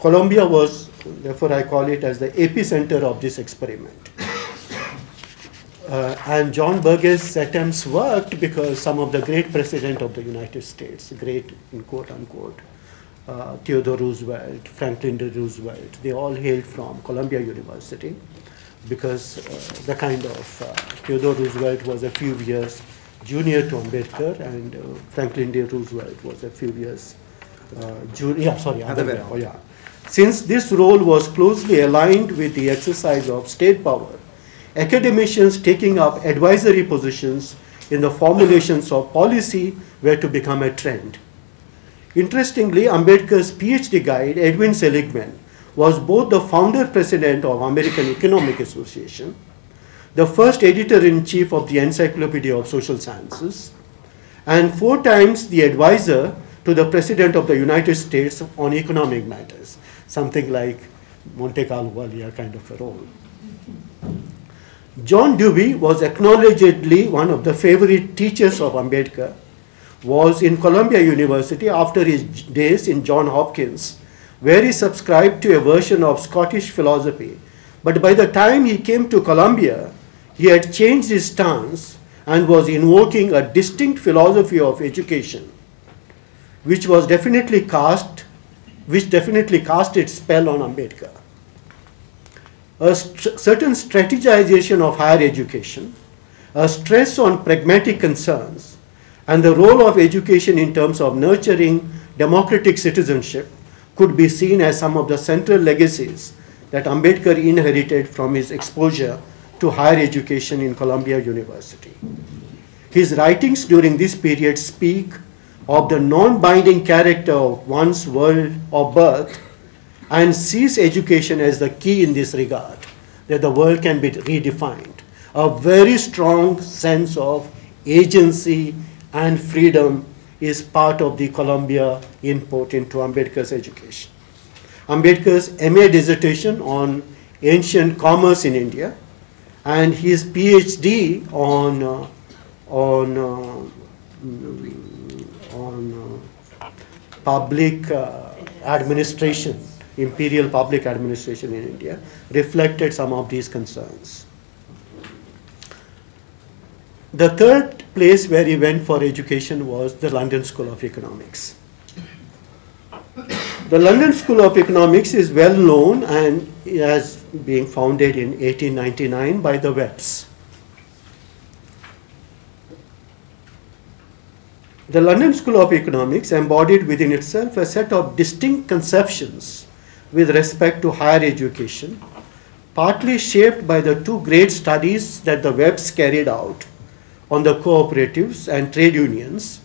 Columbia was, therefore I call it as the epicenter of this experiment. And John Burgess' attempts worked because some of the great presidents of the United States, great in quote unquote, Theodore Roosevelt, Franklin D. Roosevelt, they all hailed from Columbia University, because the kind of Theodore Roosevelt was a few years junior to Ambedkar, and Franklin D. Roosevelt was a few years other way. Since this role was closely aligned with the exercise of state power, academicians taking up advisory positions in the formulations of policy were to become a trend. Interestingly, Ambedkar's PhD guide, Edwin Seligman, was both the founder president of American Economic Association, the first editor-in-chief of the Encyclopedia of Social Sciences, and 4 times the advisor to the President of the United States on economic matters, something like Monte Carlo kind of a role. John Dewey was acknowledgedly one of the favorite teachers of Ambedkar, was in Columbia University after his days in Johns Hopkins, where he subscribed to a version of Scottish philosophy. But by the time he came to Columbia, he had changed his stance and was invoking a distinct philosophy of education, which definitely cast its spell on Ambedkar. A certain strategization of higher education, a stress on pragmatic concerns, and the role of education in terms of nurturing democratic citizenship could be seen as some of the central legacies that Ambedkar inherited from his exposure to higher education in Columbia University. His writings during this period speak of the non-binding character of one's world of birth and sees education as the key in this regard, that the world can be redefined. A very strong sense of agency and freedom is part of the Columbia input into Ambedkar's education. Ambedkar's MA dissertation on ancient commerce in India and his PhD on public administration, imperial public administration in India, reflected some of these concerns. The third place where he went for education was the London School of Economics. The London School of Economics is well known and as being founded in 1899 by the Webbs. The London School of Economics embodied within itself a set of distinct conceptions with respect to higher education, partly shaped by the two great studies that the Webbs carried out on the cooperatives and trade unions,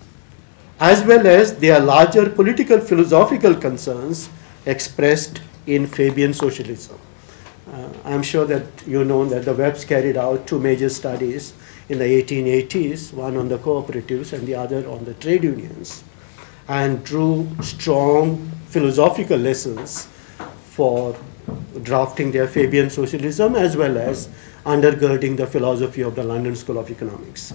as well as their larger political philosophical concerns expressed in Fabian socialism. I'm sure that you know that the Webbs carried out two major studies in the 1880s, one on the cooperatives and the other on the trade unions, and drew strong philosophical lessons for drafting their Fabian socialism as well as undergirding the philosophy of the London School of Economics.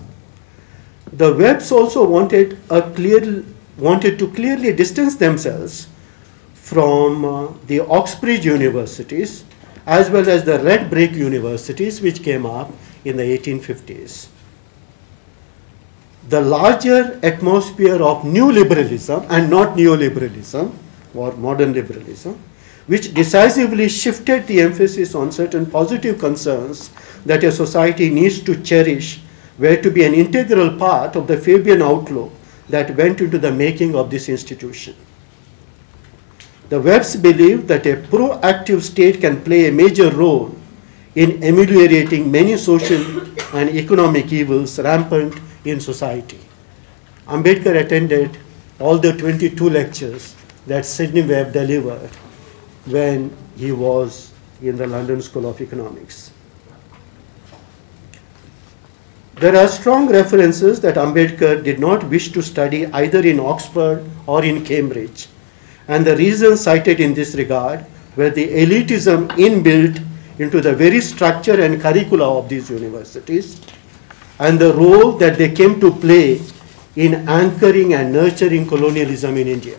The Webbs also wanted to clearly distance themselves from the Oxbridge universities as well as the red brick universities which came up in the 1850s. The larger atmosphere of new liberalism and not neoliberalism or modern liberalism, which decisively shifted the emphasis on certain positive concerns that a society needs to cherish, were to be an integral part of the Fabian outlook that went into the making of this institution. The Webbs believed that a proactive state can play a major role in ameliorating many social and economic evils rampant in society. Ambedkar attended all the 22 lectures that Sidney Webb delivered when he was in the London School of Economics. There are strong references that Ambedkar did not wish to study either in Oxford or in Cambridge, and the reasons cited in this regard were the elitism inbuilt into the very structure and curricula of these universities, and the role that they came to play in anchoring and nurturing colonialism in India.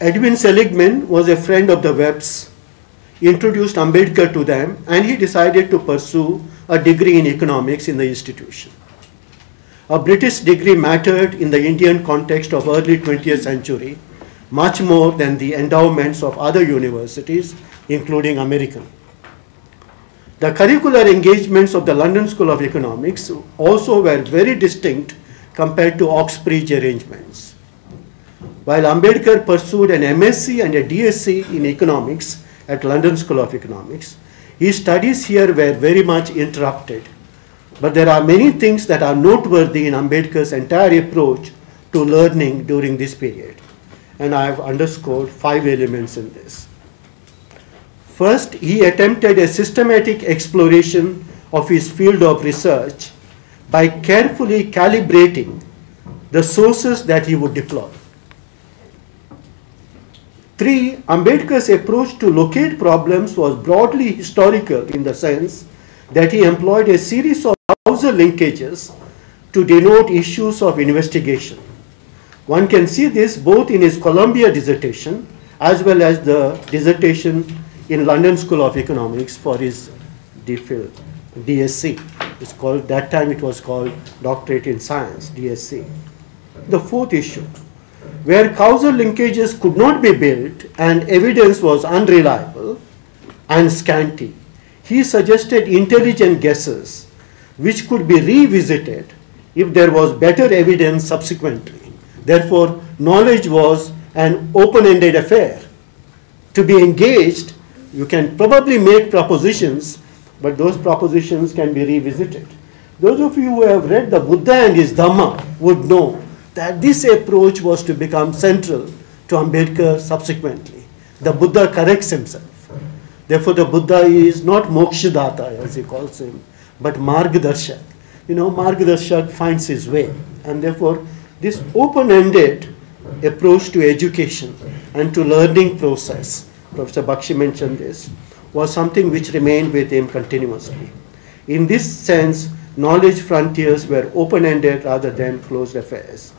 Edwin Seligman was a friend of the Webbs, introduced Ambedkar to them, and he decided to pursue a degree in economics in the institution. A British degree mattered in the Indian context of early 20th century much more than the endowments of other universities, including American. The curricular engagements of the London School of Economics also were very distinct compared to Oxbridge arrangements. While Ambedkar pursued an MSc and a DSc in economics at London School of Economics, his studies here were very much interrupted. But there are many things that are noteworthy in Ambedkar's entire approach to learning during this period. And I have underscored 5 elements in this. First, he attempted a systematic exploration of his field of research by carefully calibrating the sources that he would deploy. 3, Ambedkar's approach to locate problems was broadly historical in the sense that he employed a series of causal linkages to denote issues of investigation. One can see this both in his Columbia dissertation as well as the dissertation in London School of Economics for his DPhil, DSc. It's called, that time it was called Doctorate in Science, DSc. The 4th issue, where causal linkages could not be built and evidence was unreliable and scanty, he suggested intelligent guesses which could be revisited if there was better evidence subsequently. Therefore, knowledge was an open-ended affair. To be engaged, you can probably make propositions, but those propositions can be revisited. Those of you who have read the Buddha and his Dhamma would know that this approach was to become central to Ambedkar subsequently. The Buddha corrects himself. Therefore, the Buddha is not Mokshadata, as he calls him, but Margdarshak. Margdarshak finds his way. And therefore, this open-ended approach to education and to learning process, Professor Bakshi mentioned this, was something which remained with him continuously. In this sense, knowledge frontiers were open-ended rather than closed affairs.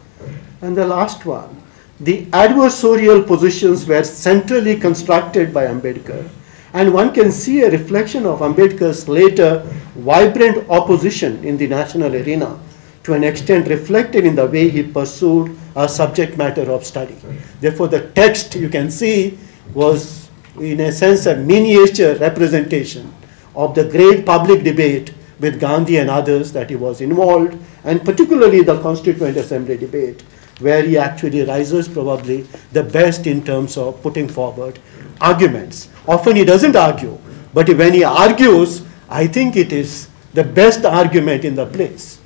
And the last one, the adversarial positions were centrally constructed by Ambedkar, and one can see a reflection of Ambedkar's later vibrant opposition in the national arena, to an extent reflected in the way he pursued a subject matter of study. Therefore, the text, you can see, was in a sense a miniature representation of the great public debate with Gandhi and others that he was involved, and particularly the Constituent Assembly debate, where he actually rises probably the best in terms of putting forward arguments. Often he doesn't argue, but when he argues, I think it is the best argument in the place.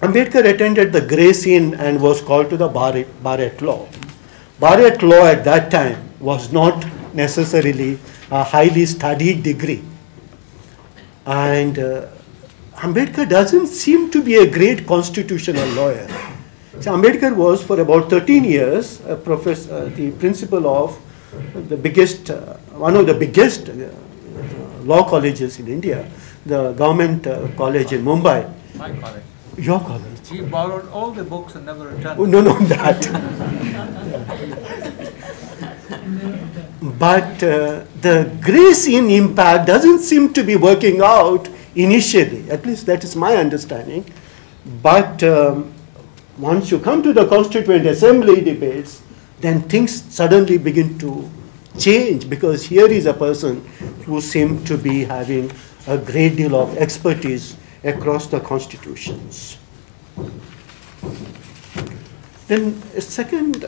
Ambedkar attended the Grace Inn and was called to the bar at law. Bar at law at that time was not necessarily a highly studied degree. And Ambedkar doesn't seem to be a great constitutional lawyer. So Ambedkar was for about 13 years the principal of the biggest, one of the biggest law colleges in India, the government college in Mumbai. My college. Your college. He borrowed all the books and never returned. Oh, no, that. But the Grace Inn impact doesn't seem to be working out initially. At least that is my understanding. But once you come to the Constituent Assembly debates, then things suddenly begin to change, because here is a person who seemed to be having a great deal of expertise across the constitutions. Then a second,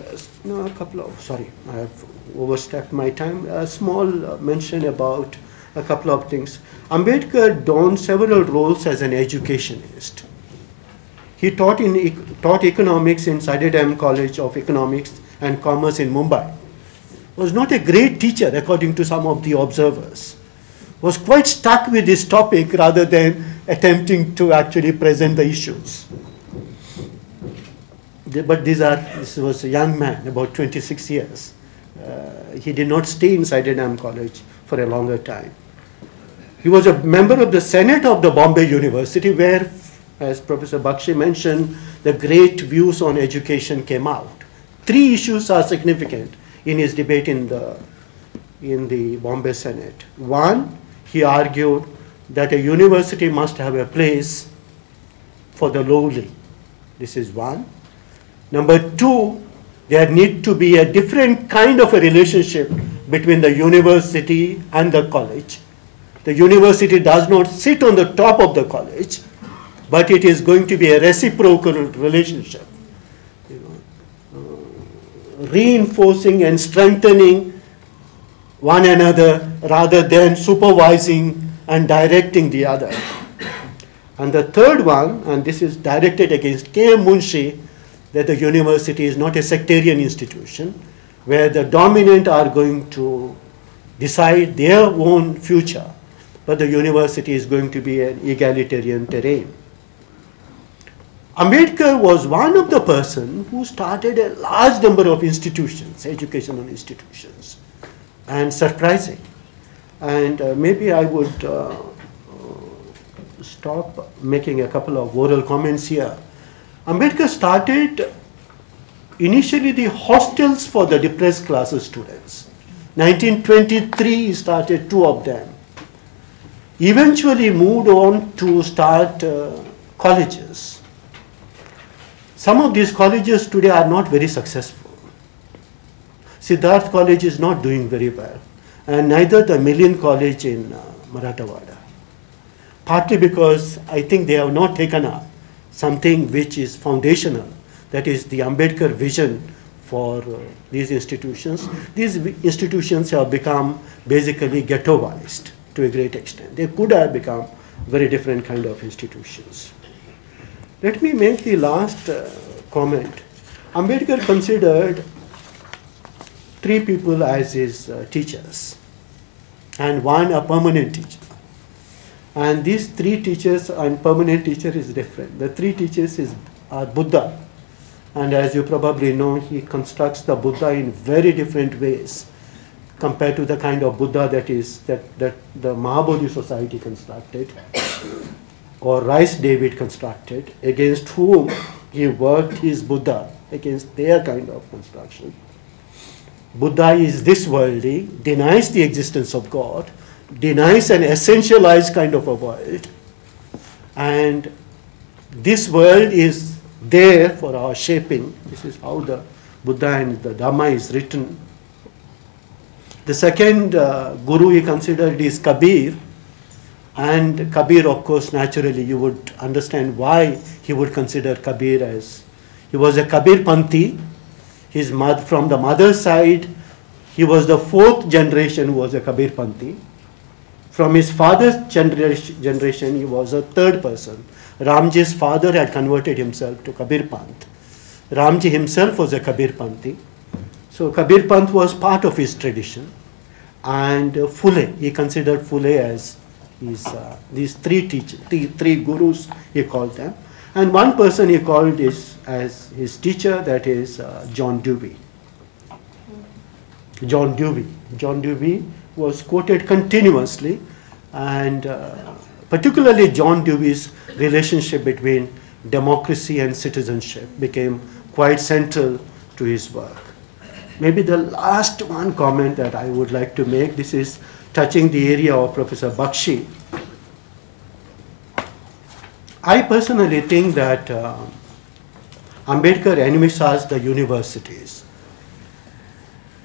sorry, I have overstepped my time. A small mention about a couple of things. Ambedkar donned several roles as an educationist. He taught economics in Satyadam College of Economics and Commerce in Mumbai. Was not a great teacher according to some of the observers. Was quite stuck with this topic rather than attempting to actually present the issues. But this was a young man, about 26 years. He did not stay in Satyadam College for a longer time. He was a member of the Senate of the Bombay University, where, as Professor Bakshi mentioned, the great views on education came out. 3 issues are significant in his debate in the Bombay Senate. One, he argued that a university must have a place for the lowly. This is one. Number 2, there need to be a different kind of a relationship between the university and the college. The university does not sit on the top of the college, but it is going to be a reciprocal relationship, reinforcing and strengthening one another rather than supervising and directing the other. And the third one, and this is directed against K.M. Munshi, that the university is not a sectarian institution where the dominant are going to decide their own future, but the university is going to be an egalitarian terrain. Ambedkar was one of the persons who started a large number of institutions, educational institutions, and surprising. And maybe I would stop making a couple of oral comments here. Ambedkar started initially the hostels for the depressed classes students. 1923 he started 2 of them. Eventually moved on to start colleges. Some of these colleges today are not very successful. Siddharth College is not doing very well, and neither the Million College in Marathwada. Partly because I think they have not taken up something which is foundational, that is the Ambedkar vision for these institutions. These institutions have become basically ghettoized to a great extent. They could have become very different kind of institutions. Let me make the last comment. Ambedkar considered three people as his teachers and one a permanent teacher. And these three teachers and permanent teacher is different. The three teachers are Buddha. And as you probably know, he constructs the Buddha in very different ways compared to the kind of Buddha that the Mahabodhi society constructed or Rice David constructed, against whom he worked his Buddha, against their kind of construction. Buddha is this worldly, denies the existence of God, denies an essentialized kind of a world, and this world is there for our shaping. This is how the Buddha and the Dhamma is written. The second guru he considered is Kabir, and Kabir, of course, naturally you would understand why he would consider Kabir as, he was a Kabir Panthi. From the mother's side, he was the fourth generation who was a Kabir Panthi. From his father's generation, he was a third person. Ramji's father had converted himself to Kabir Panth. Ramji himself was a Kabir Panthi. So Kabir Panth was part of his tradition. And Phule, he considered Phule as these three gurus, he called them. And one person he called as his teacher, that is John Dewey. John Dewey was quoted continuously, and particularly John Dewey's relationship between democracy and citizenship became quite central to his work. Maybe the last one comment that I would like to make, this is touching the area of Professor Bakshi. I personally think that Ambedkar envisaged the universities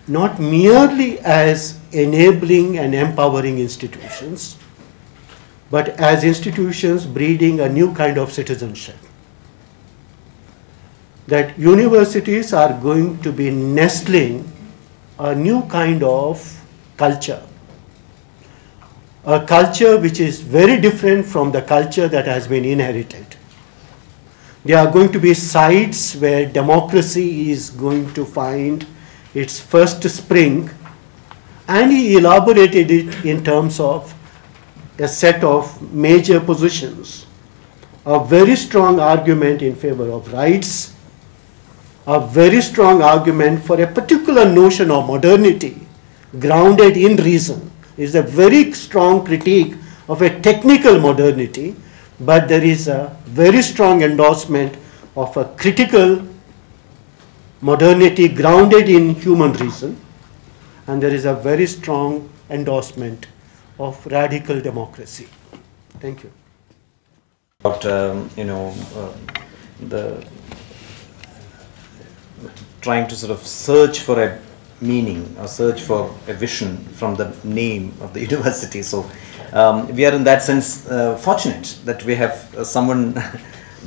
not merely as enabling and empowering institutions, but as institutions breeding a new kind of citizenship. That universities are going to be nestling a new kind of culture, a culture which is very different from the culture that has been inherited. There are going to be sites where democracy is going to find its first spring, and he elaborated it in terms of a set of major positions. A very strong argument in favor of rights, a very strong argument for a particular notion of modernity grounded in reason. Is a very strong critique of a technical modernity, but there is a very strong endorsement of a critical modernity grounded in human reason, and there is a very strong endorsement of radical democracy. Thank you. About the trying to sort of search for a meaning or search for a vision from the name of the university. So we are in that sense fortunate that we have someone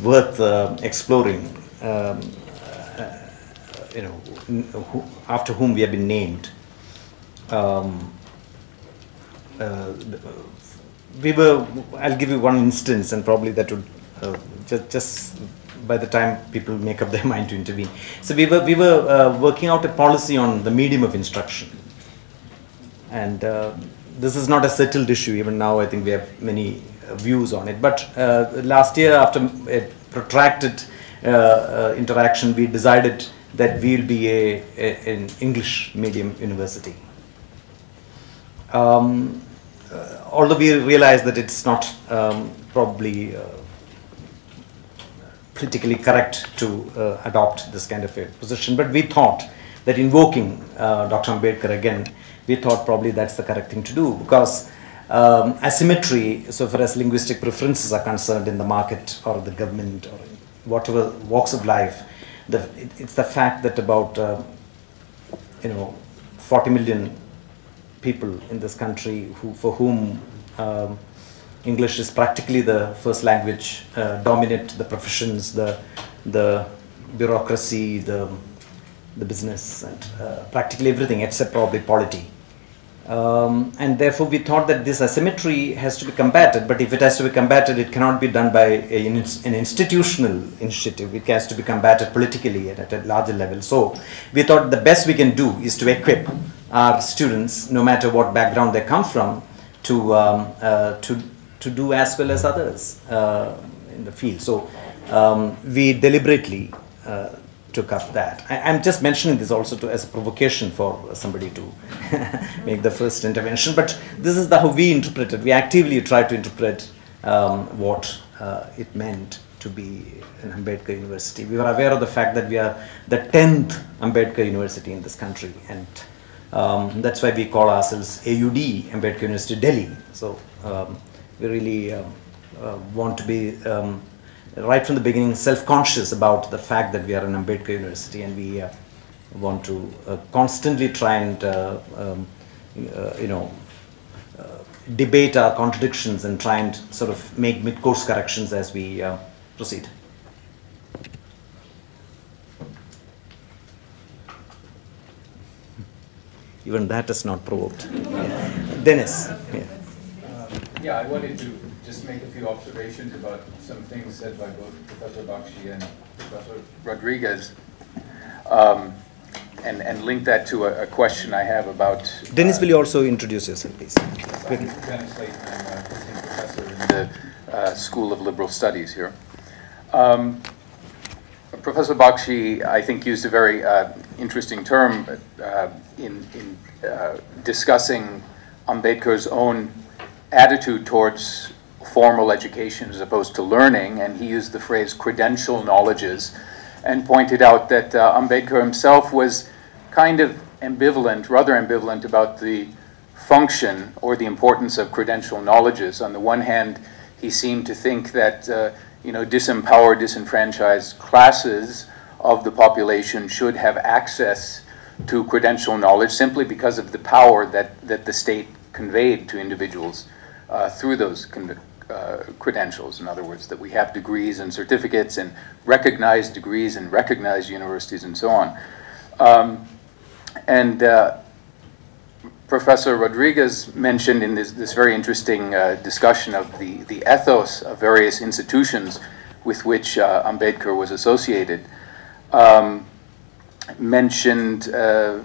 worth exploring, after whom we have been named. I'll give you one instance, and probably that would just by the time people make up their mind to intervene. So we were working out a policy on the medium of instruction, and this is not a settled issue. Even now, I think we have many views on it. But last year, after a protracted interaction, we decided that we'll be an English medium university. Although we realize that it's not probably politically correct to adopt this kind of a position, but we thought that invoking Dr. Ambedkar again, we thought probably that's the correct thing to do, because asymmetry, so far as linguistic preferences are concerned in the market or the government or whatever walks of life, it's the fact that about 40 million people in this country for whom English is practically the first language, dominate the professions, the bureaucracy, the business, and practically everything except probably polity. And therefore we thought that this asymmetry has to be combated, but if it has to be combated, it cannot be done by an institutional initiative. It has to be combated politically at a larger level. So we thought the best we can do is to equip our students, no matter what background they come from, to do as well as others in the field. So we deliberately took up that. I'm just mentioning this also as a provocation for somebody to make the first intervention, but this is how we interpret it. We actively try to interpret what it meant to be an Ambedkar University. We were aware of the fact that we are the 10th Ambedkar University in this country, and that's why we call ourselves AUD, Ambedkar University Delhi. So we really want to be right from the beginning self-conscious about the fact that we are an Ambedkar University, and we want to constantly try and debate our contradictions and try and sort of make mid-course corrections as we proceed. Even that is not provoked. Yeah. Dennis. Yeah, I wanted to just make a few observations about some things said by both Professor Bakshi and Professor Rodrigues, and link that to a question I have about... Dennis, will you also introduce yourself, please? I'm Dennis Layton. I'm a visiting professor in the School of Liberal Studies here. Professor Bakshi, I think, used a very interesting term in discussing Ambedkar's own attitude towards formal education as opposed to learning, and he used the phrase credential knowledges, and pointed out that Ambedkar himself was kind of ambivalent, rather ambivalent about the function or the importance of credential knowledges. On the one hand, he seemed to think that disempowered, disenfranchised classes of the population should have access to credential knowledge simply because of the power that the state conveyed to individuals through those credentials. In other words, that we have degrees and certificates and recognized degrees and recognized universities and so on. Professor Rodrigues mentioned in this very interesting discussion of the ethos of various institutions with which Ambedkar was associated, mentioned the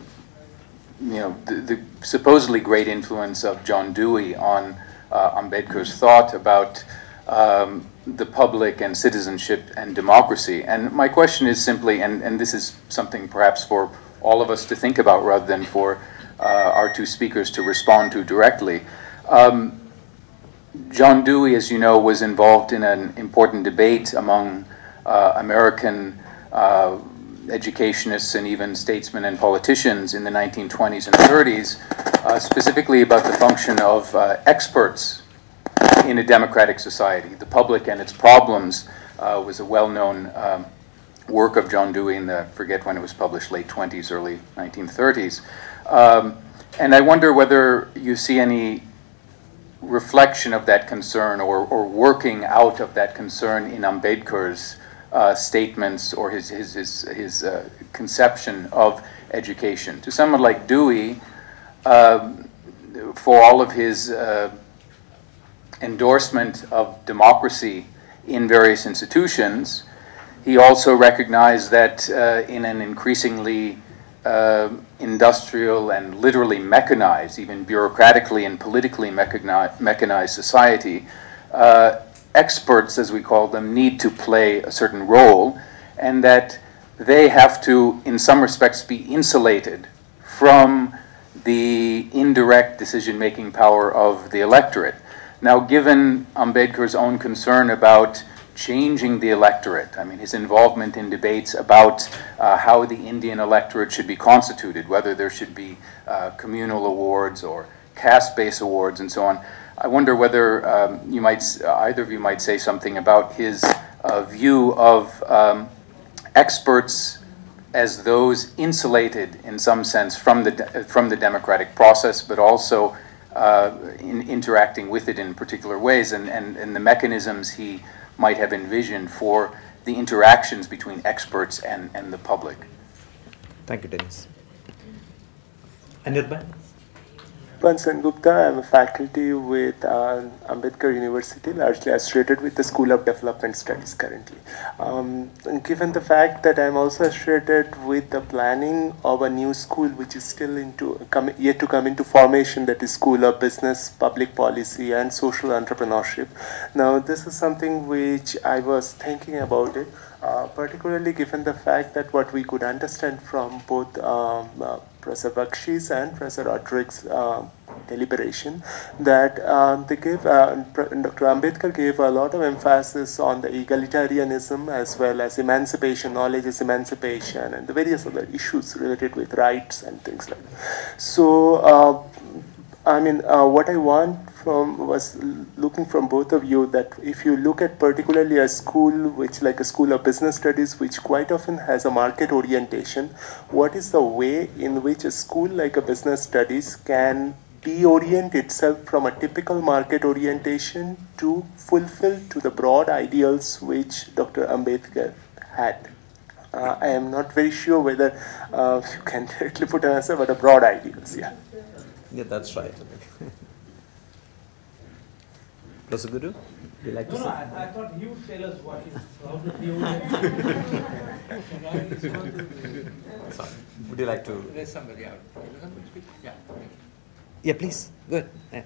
supposedly great influence of John Dewey on Ambedkar's thought about the public and citizenship and democracy. And my question is simply, and this is something perhaps for all of us to think about rather than for our two speakers to respond to directly. John Dewey, as you know, was involved in an important debate among American educationists and even statesmen and politicians in the 1920s and 30s, specifically about the function of experts in a democratic society. The Public and Its Problems was a well-known work of John Dewey in the, forget when it was published, late 20s, early 1930s. And I wonder whether you see any reflection of that concern or working out of that concern in Ambedkar's statements or his conception of education. To someone like Dewey, for all of his endorsement of democracy in various institutions, he also recognized that in an increasingly industrial and literally mechanized, even bureaucratically and politically mechanized society, experts, as we call them, need to play a certain role, and that they have to, in some respects, be insulated from the indirect decision-making power of the electorate. Now, given Ambedkar's own concern about changing the electorate, I mean, his involvement in debates about how the Indian electorate should be constituted, whether there should be communal awards or caste-based awards and so on, I wonder whether either of you might say something about his view of experts as those insulated in some sense from the democratic process, but also in interacting with it in particular ways, and the mechanisms he might have envisioned for the interactions between experts and the public. Thank you, Dennis. Anirban? Pansan Gupta. I'm a faculty with Ambedkar University, largely associated with the School of Development Studies currently. And given the fact that I'm also associated with the planning of a new school which is still yet to come into formation, that is School of Business, Public Policy and Social Entrepreneurship. Now this is something which I was thinking about it, particularly given the fact that what we could understand from both Professor Bakshi's and Professor Rodrigues' deliberation, that Dr. Ambedkar gave a lot of emphasis on the egalitarianism as well as emancipation, knowledge is emancipation, and the various other issues related with rights and things like that. So, what I was looking from both of you, that if you look at particularly a school which like a School of Business Studies, which quite often has a market orientation, what is the way in which a school like a Business Studies can deorient itself from a typical market orientation to fulfill to the broad ideals which Dr. Ambedkar had? I am not very sure whether you can directly put an answer, but a broad ideals, yeah. Yeah, that's right. Professor Guru, would you like to say? I thought you tell us what is how to deal with. Sorry. Would you like to? There's somebody out. Yeah. Yeah, please. Good. Yeah.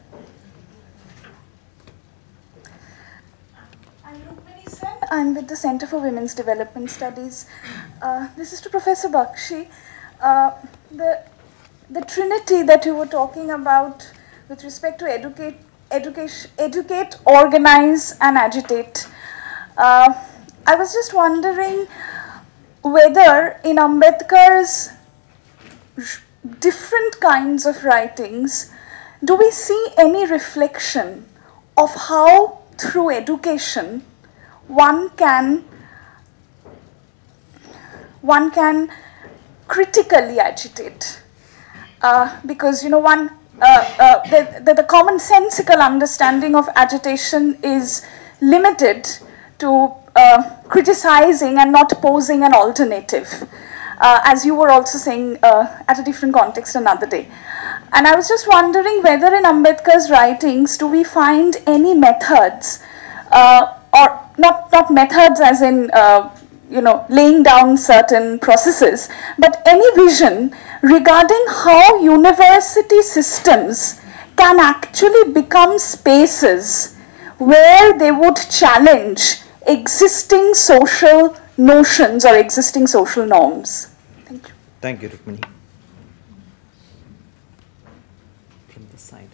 I'm Rukmini Sen. I'm with the Center for Women's Development Studies. This is to Professor Bakshi. The trinity that you were talking about with respect to educate, organize, and agitate. I was just wondering whether in Ambedkar's different kinds of writings, do we see any reflection of how through education one can critically agitate? Because the commonsensical understanding of agitation is limited to criticizing and not posing an alternative, as you were also saying at a different context another day. And I was just wondering whether in Ambedkar's writings do we find any methods, or not methods as in laying down certain processes, but any vision regarding how university systems can actually become spaces where they would challenge existing social notions or existing social norms. Thank you. Thank you, Rukmini. From this side.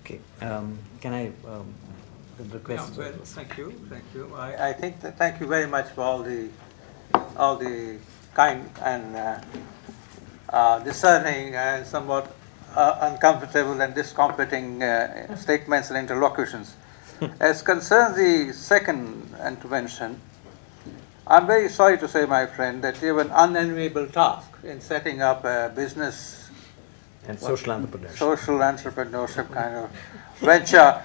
Okay. Can I request? Yeah, well, thank you. I think that thank you very much for all the kind and discerning and somewhat uncomfortable and discomforting statements and interlocutions. As concerns the second intervention, I'm very sorry to say, my friend, that you have an unenviable task in setting up a business and social entrepreneurship. Social entrepreneurship kind of venture.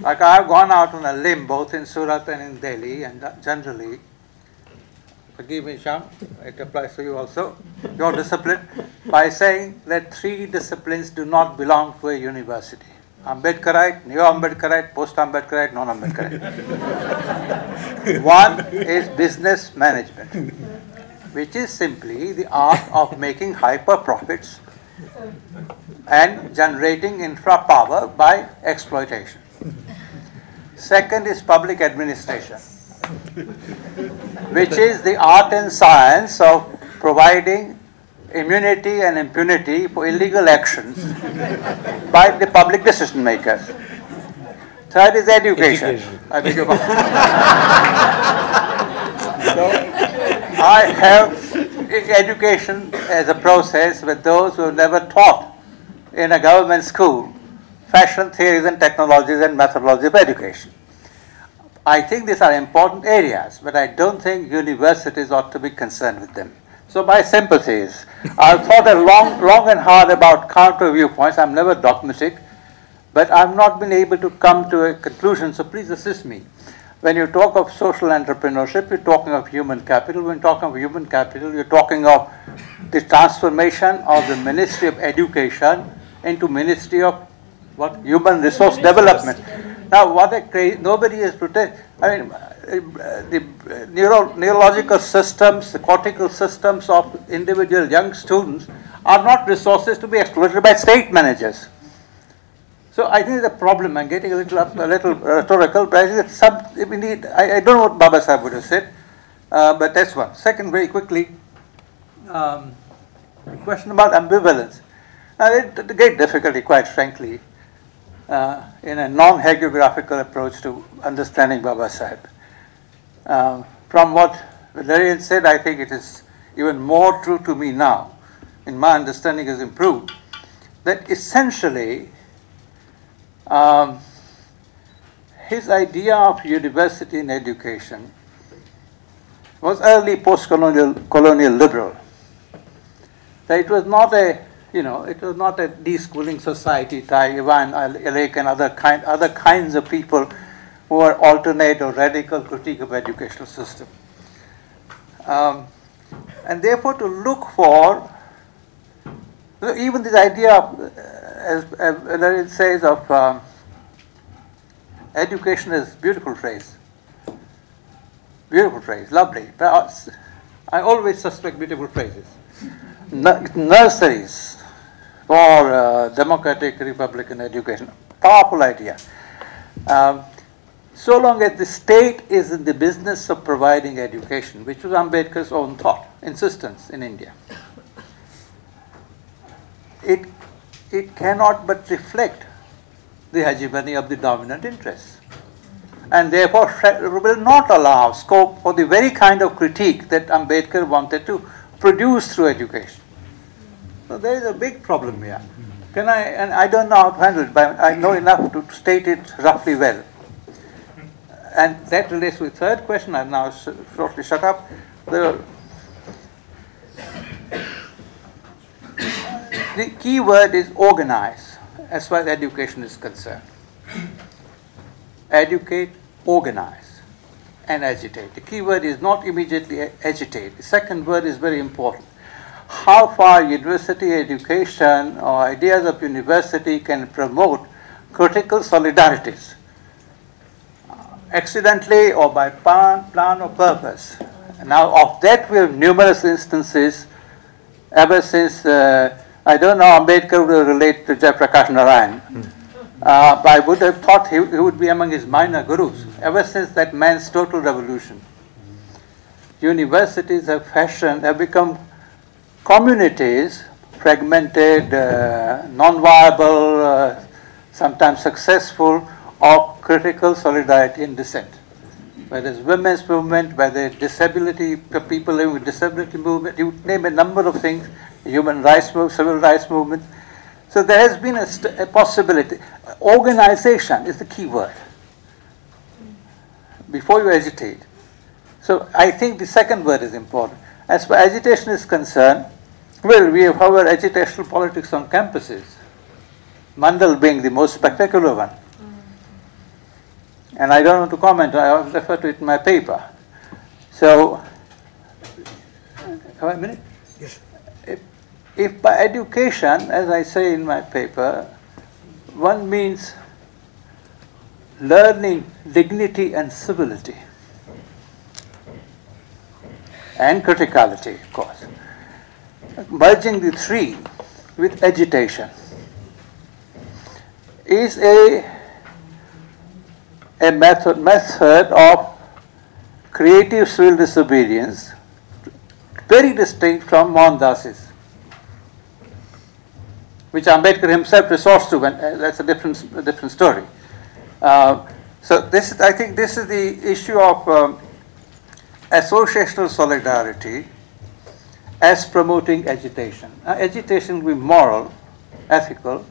Like I've gone out on a limb both in Surat and in Delhi, and generally, forgive me, Sham, it applies to you also, your discipline, by saying that 3 disciplines do not belong to a university. Ambedkarite, Neo-Ambedkarite, Post-Ambedkarite, Non-Ambedkarite. One is business management, which is simply the art of making hyper profits and generating infra power by exploitation. Second is public administration, which is the art and science of providing immunity and impunity for illegal actions by the public decision makers. Third is education. I beg your pardon. So I have education as a process with those who have never taught in a government school fashion theories and technologies and methodology of education. I think these are important areas, but I don't think universities ought to be concerned with them. So my sympathies. I've thought long and hard about counter viewpoints. I'm never dogmatic, but I've not been able to come to a conclusion, so please assist me. When you talk of social entrepreneurship, you're talking of human capital. When talking of human capital, you're talking of the transformation of the Ministry of Education into Ministry of what? Human Resource Development. Now, what a crazy, nobody is protected. I mean, the neurological systems, the cortical systems of individual young students are not resources to be exploited by state managers. So I think the problem, I'm getting a little rhetorical, but I think indeed, I don't know what Baba Sahib would have said, but that's one. Second, very quickly, a question about ambivalence. It's a great difficulty, quite frankly, in a non-hagiographical approach to understanding Baba Sahib. From what Valerian said, I think it is even more true to me now, and my understanding has improved, that essentially his idea of university and education was early post-colonial liberal. That it was not a, it was not a deschooling society, Ivan Alek and other kinds of people who were alternate or radical critique of educational system. And therefore to look for, even this idea of, as Valerian says, of education is beautiful phrase. Beautiful phrase, lovely. But I always suspect beautiful phrases. Nurseries for democratic republican education. Powerful idea. So long as the state is in the business of providing education, which was Ambedkar's own thought, insistence in India, it cannot but reflect the hegemony of the dominant interests, and therefore will not allow scope for the very kind of critique that Ambedkar wanted to produce through education. So there is a big problem here. And I don't know how to handle it, but I know enough to state it roughly well. And that relates to the third question. I've now shortly shut up. The key word is organize, as far as education is concerned. Educate, organize, and agitate. The key word is not immediately agitate. The second word is very important. How far university education or ideas of university can promote critical solidarities, accidentally or by plan or purpose. Now, of that we have numerous instances ever since, I don't know, Ambedkar will relate to Jayaprakash Narayan, but I would have thought he would be among his minor gurus, ever since that man's total revolution. Universities have become communities, fragmented, non-viable, sometimes successful, of critical solidarity and dissent. Whether it's women's movement, whether it's disability, people living with disability movement, you name a number of things, human rights movement, civil rights movement. So there has been a possibility. Organization is the key word before you agitate. So I think the second word is important. As far as agitation is concerned, well, we have our agitational politics on campuses, Mandal being the most spectacular one. And I don't want to comment, I refer to it in my paper. So, have I a minute? Yes. If by education, as I say in my paper, one means learning dignity and civility, and criticality, of course, merging the three with agitation is a method of creative civil disobedience, very distinct from Mohandas', which Ambedkar himself resorts to, and that's a different story. So this, I think this is the issue of associational solidarity as promoting agitation. Agitation will be moral, ethical,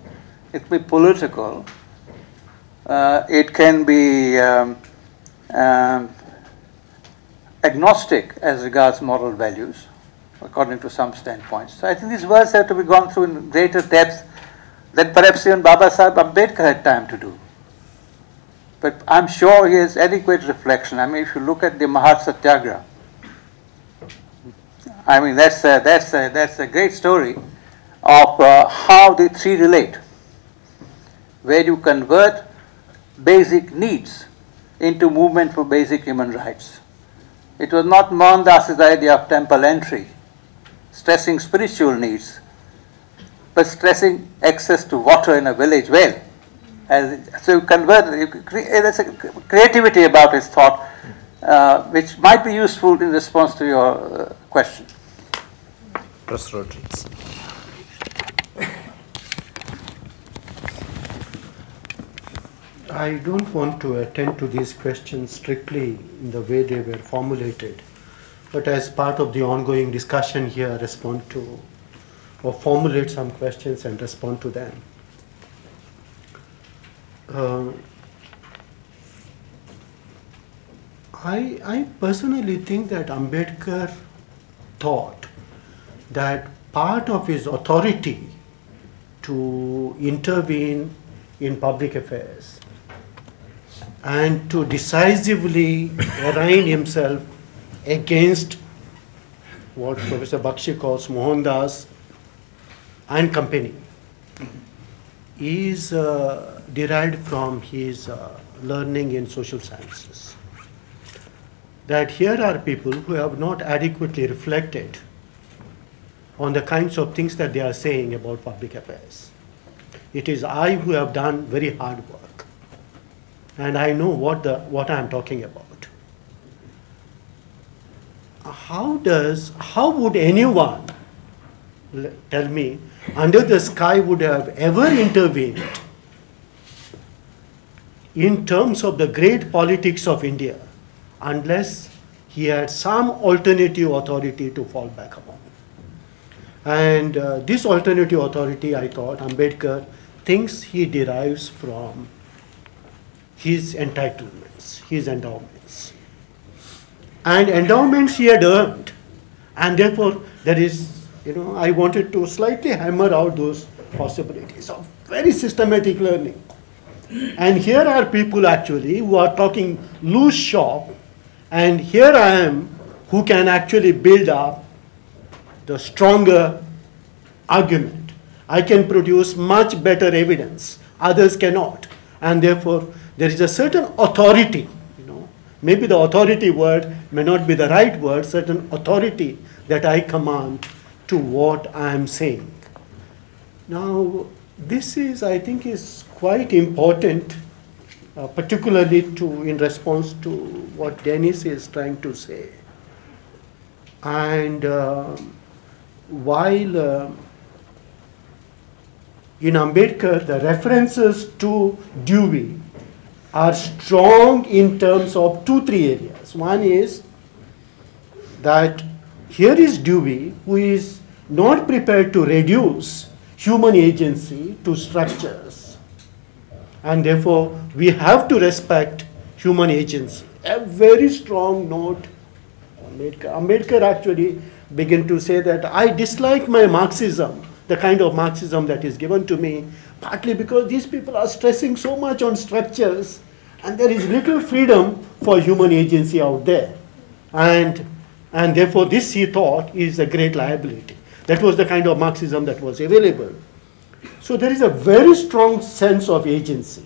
it will be political, it can be agnostic as regards moral values, according to some standpoints. So I think these words have to be gone through in greater depth than perhaps even Baba Sahib Ambedkar had time to do. but I'm sure he has adequate reflection. I mean, if you look at the Mahat Satyagraha, I mean, that's a great story of how the three relate, where you convert basic needs into movement for basic human rights. It was not Mohandas' idea of temple entry, stressing spiritual needs, but stressing access to water in a village well. So you convert, there's a creativity about his thought, which might be useful in response to your question. Professor Rodrigues. I don't want to attend to these questions strictly in the way they were formulated, but as part of the ongoing discussion here, respond to or formulate some questions and respond to them. I personally think that Ambedkar thought that part of his authority to intervene in public affairs and to decisively arraign himself against what Professor Bakshi calls Mohandas and company is derived from his learning in social sciences. That here are people who have not adequately reflected on the kinds of things that they are saying about public affairs. It is I who have done very hard work, and I know what I am talking about. How would anyone, tell me, under the sky would have ever intervened in terms of the great politics of India unless he had some alternative authority to fall back upon? And this alternative authority, I thought, Ambedkar thinks he derives from his entitlements, his endowments. And endowments he had earned. And therefore, there is, I wanted to slightly hammer out those possibilities of very systematic learning. And here are people actually who are talking loose shop, and here I am who can actually build up the stronger argument. I can produce much better evidence. Others cannot. And therefore, there is a certain authority, maybe the authority word may not be the right word, certain authority that I command to what I am saying. Now, this is, I think, is quite important, particularly in response to what Dennis is trying to say. And while in Ambedkar, the references to Dewey are strong in terms of 2-3 areas. One is that here is Dewey, who is not prepared to reduce human agency to structures. And therefore, we have to respect human agency. A very strong note. Ambedkar actually began to say that I dislike my Marxism, the kind of Marxism that is given to me, partly because these people are stressing so much on structures and there is little freedom for human agency out there. And therefore this, he thought, is a great liability. That was the kind of Marxism that was available. So there is a very strong sense of agency.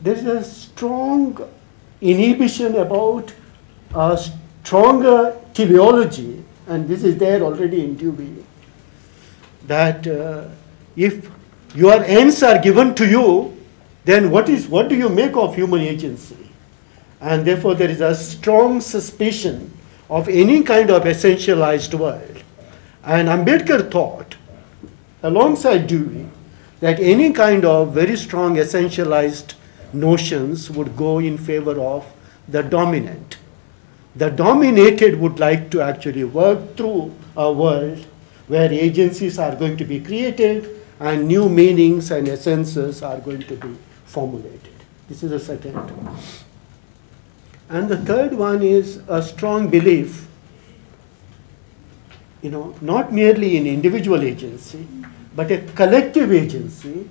There is a strong inhibition about a stronger teleology, and this is there already in Dewey, that if your ends are given to you, then what do you make of human agency? And therefore there is a strong suspicion of any kind of essentialized world. And Ambedkar thought, alongside Dewey, that any kind of very strong essentialized notions would go in favor of the dominant. The dominated would like to actually work through a world where agencies are going to be created and new meanings and essences are going to be formulated. This is the second. And the third one is a strong belief, not merely in individual agency, but a collective agency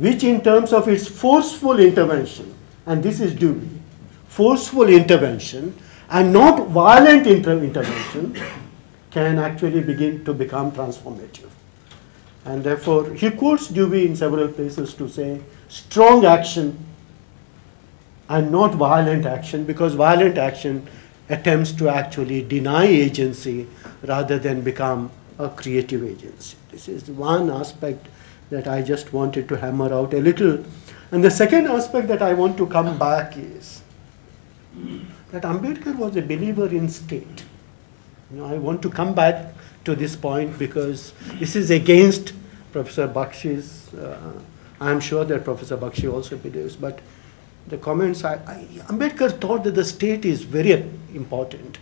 which in terms of its forceful intervention, and this is Dewey, forceful intervention and not violent intervention, can actually begin to become transformative. And therefore, he quotes Dewey in several places to say strong action and not violent action, because violent action attempts to actually deny agency rather than become a creative agency. This is one aspect that I just wanted to hammer out a little. And the second aspect that I want to come back is that Ambedkar was a believer in state. I want to come back to this point because this is against Professor Bakshi's, I'm sure that Professor Bakshi also believes, but the comments, Ambedkar thought that the state is very important.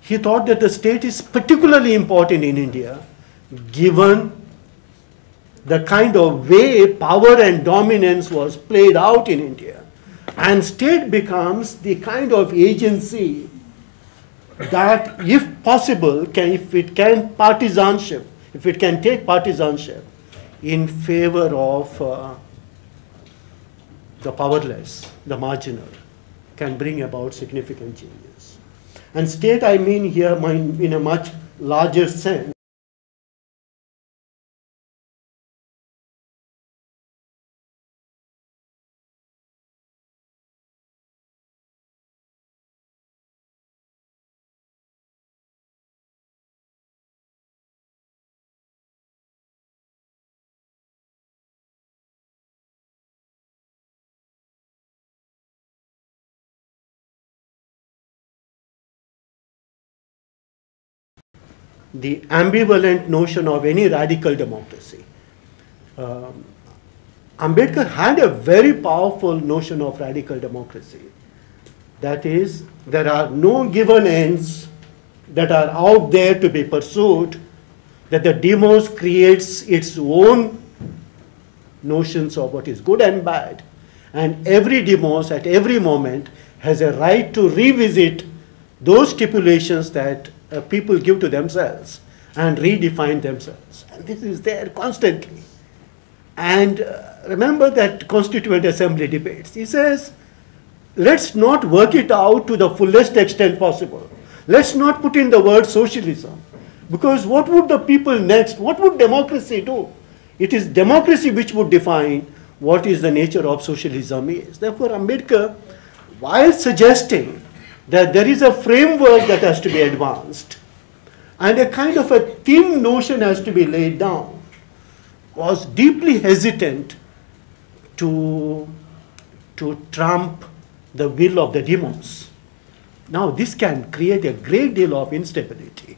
He thought that the state is particularly important in India, given the kind of way power and dominance was played out in India. And state becomes the kind of agency that, if possible, if it can take partisanship in favor of the powerless, the marginal, can bring about significant changes. And state, I mean here in a much larger sense. The ambivalent notion of any radical democracy. Ambedkar had a very powerful notion of radical democracy. That is, there are no given ends that are out there to be pursued, that the demos creates its own notions of what is good and bad, and every demos at every moment has a right to revisit those stipulations that people give to themselves and redefine themselves. And this is there constantly. And remember that Constituent Assembly debates. He says, let's not work it out to the fullest extent possible. Let's not put in the word socialism. Because what would the people next, what would democracy do? It is democracy which would define what is the nature of socialism is. Therefore, Ambedkar, while suggesting that there is a framework that has to be advanced and a kind of a thin notion has to be laid down, was deeply hesitant to trump the will of the demos. Now, this can create a great deal of instability.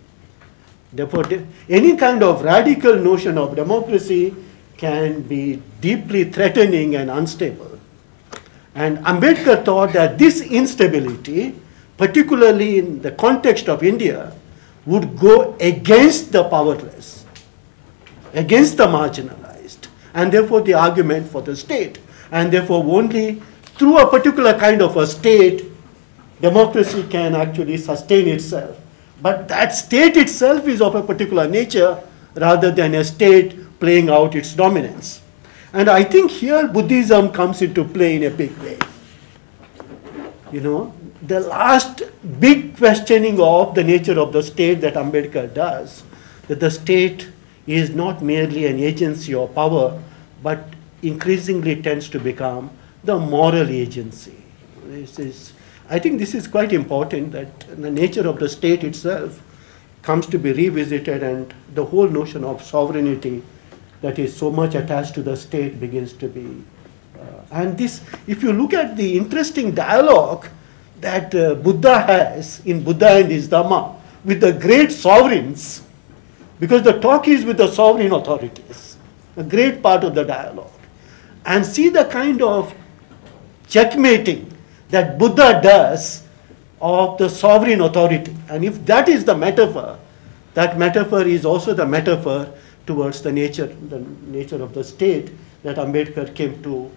Therefore, any kind of radical notion of democracy can be deeply threatening and unstable. And Ambedkar thought that this instability, particularly in the context of India, would go against the powerless, against the marginalized, and therefore the argument for the state. And therefore only through a particular kind of a state, democracy can actually sustain itself. But that state itself is of a particular nature rather than a state playing out its dominance. And I think here Buddhism comes into play in a big way. The last big questioning of the nature of the state that Ambedkar does, that the state is not merely an agency or power, but increasingly tends to become the moral agency. I think this is quite important, that the nature of the state itself comes to be revisited, and the whole notion of sovereignty that is so much attached to the state begins to be. And this, if you look at the interesting dialogue that Buddha has in Buddha and his Dhamma with the great sovereigns, because the talk is with the sovereign authorities, a great part of the dialogue. And see the kind of checkmating that Buddha does of the sovereign authority. And if that is the metaphor, that metaphor is also the metaphor towards the nature of the state that Ambedkar came to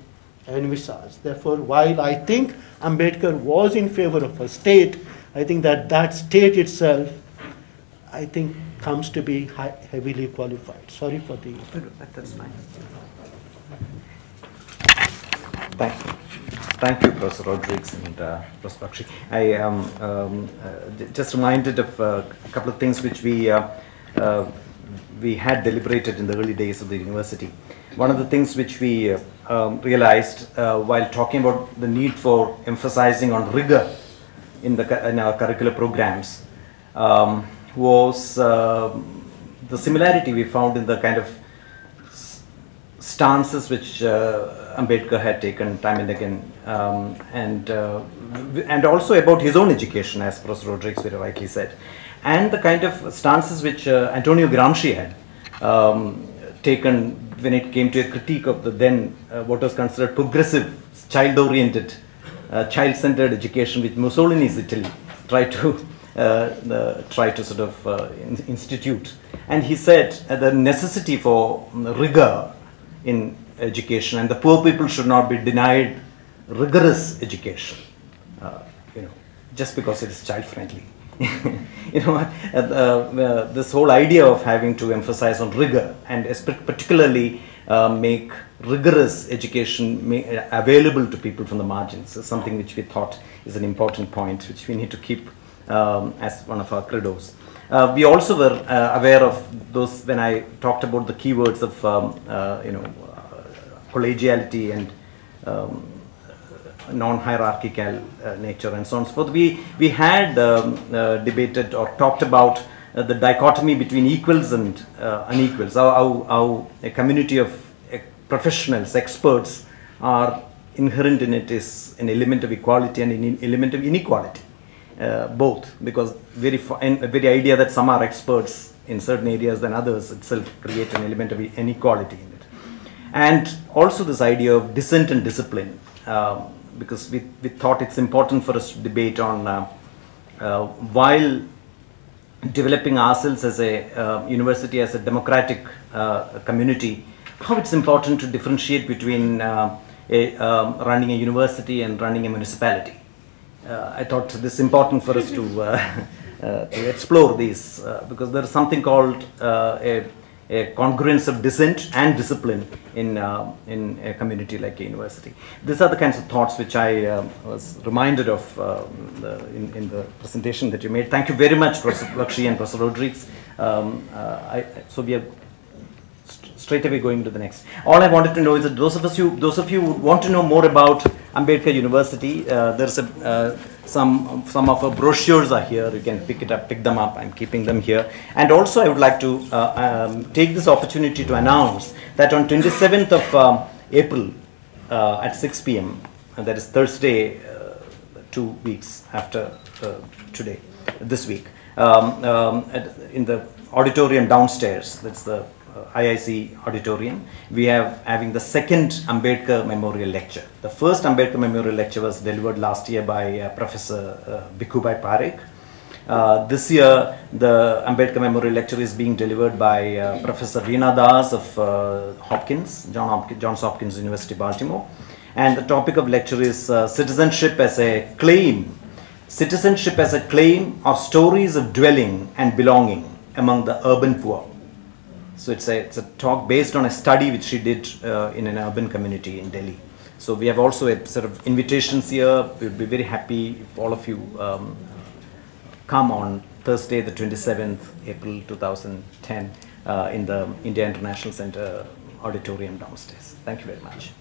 envisage. Therefore, while I think Ambedkar was in favor of a state, I think that state itself, I think, comes to be heavily qualified. Sorry for the... That's fine. Thank you, Professor Rodrigues and Professor Bakshi. I am just reminded of a couple of things which we had deliberated in the early days of the university. One of the things which we realized while talking about the need for emphasizing on rigor in our curricular programs was the similarity we found in the kind of stances which Ambedkar had taken time and again, and also about his own education, as Professor Rodrigues very rightly said, and the kind of stances which Antonio Gramsci had taken when it came to a critique of the then what was considered progressive, child-oriented, child-centered education which Mussolini's Italy tried to sort of institute. And he said the necessity for rigor in education, and the poor people should not be denied rigorous education, just because it is child friendly. This whole idea of having to emphasize on rigor and particularly make rigorous education available to people from the margins is something which we thought is an important point which we need to keep as one of our credos. We also were aware of those when I talked about the keywords of collegiality and non-hierarchical nature and so on and so forth. We had debated or talked about the dichotomy between equals and unequals, how a community of professionals, experts are inherent in it is an element of equality and an element of inequality, both, because the very idea that some are experts in certain areas than others itself creates an element of inequality in it. And also this idea of dissent and discipline, because we thought it's important for us to debate on while developing ourselves as a university, as a democratic community, how it's important to differentiate between running a university and running a municipality. I thought this is important for us to explore these because there is something called a congruence of dissent and discipline in a community like a university. These are the kinds of thoughts which I was reminded of in the presentation that you made. Thank you very much, Professor Bakshi and Professor Rodrigues. So we are straight away going to the next. All I wanted to know is that those of you who want to know more about Ambedkar University, there's some of our brochures are here. You can pick them up. I'm keeping them here. And also, I would like to take this opportunity to announce that on 27th of April at 6 p.m., and that is Thursday, 2 weeks after today, this week, in the auditorium downstairs, that's the IIC auditorium, we have having the second Ambedkar Memorial Lecture. The first Ambedkar Memorial Lecture was delivered last year by Professor Bhikhubai Parekh. This year, the Ambedkar Memorial Lecture is being delivered by Professor Reena Das of Johns Hopkins University, Baltimore. And the topic of lecture is Citizenship as a Claim. Citizenship as a Claim or Stories of Dwelling and Belonging Among the Urban Poor. So it's a talk based on a study which she did in an urban community in Delhi. So we have also a sort of invitations here. We would be very happy if all of you come on Thursday, the 27th April 2010 in the India International Center auditorium downstairs. Thank you very much.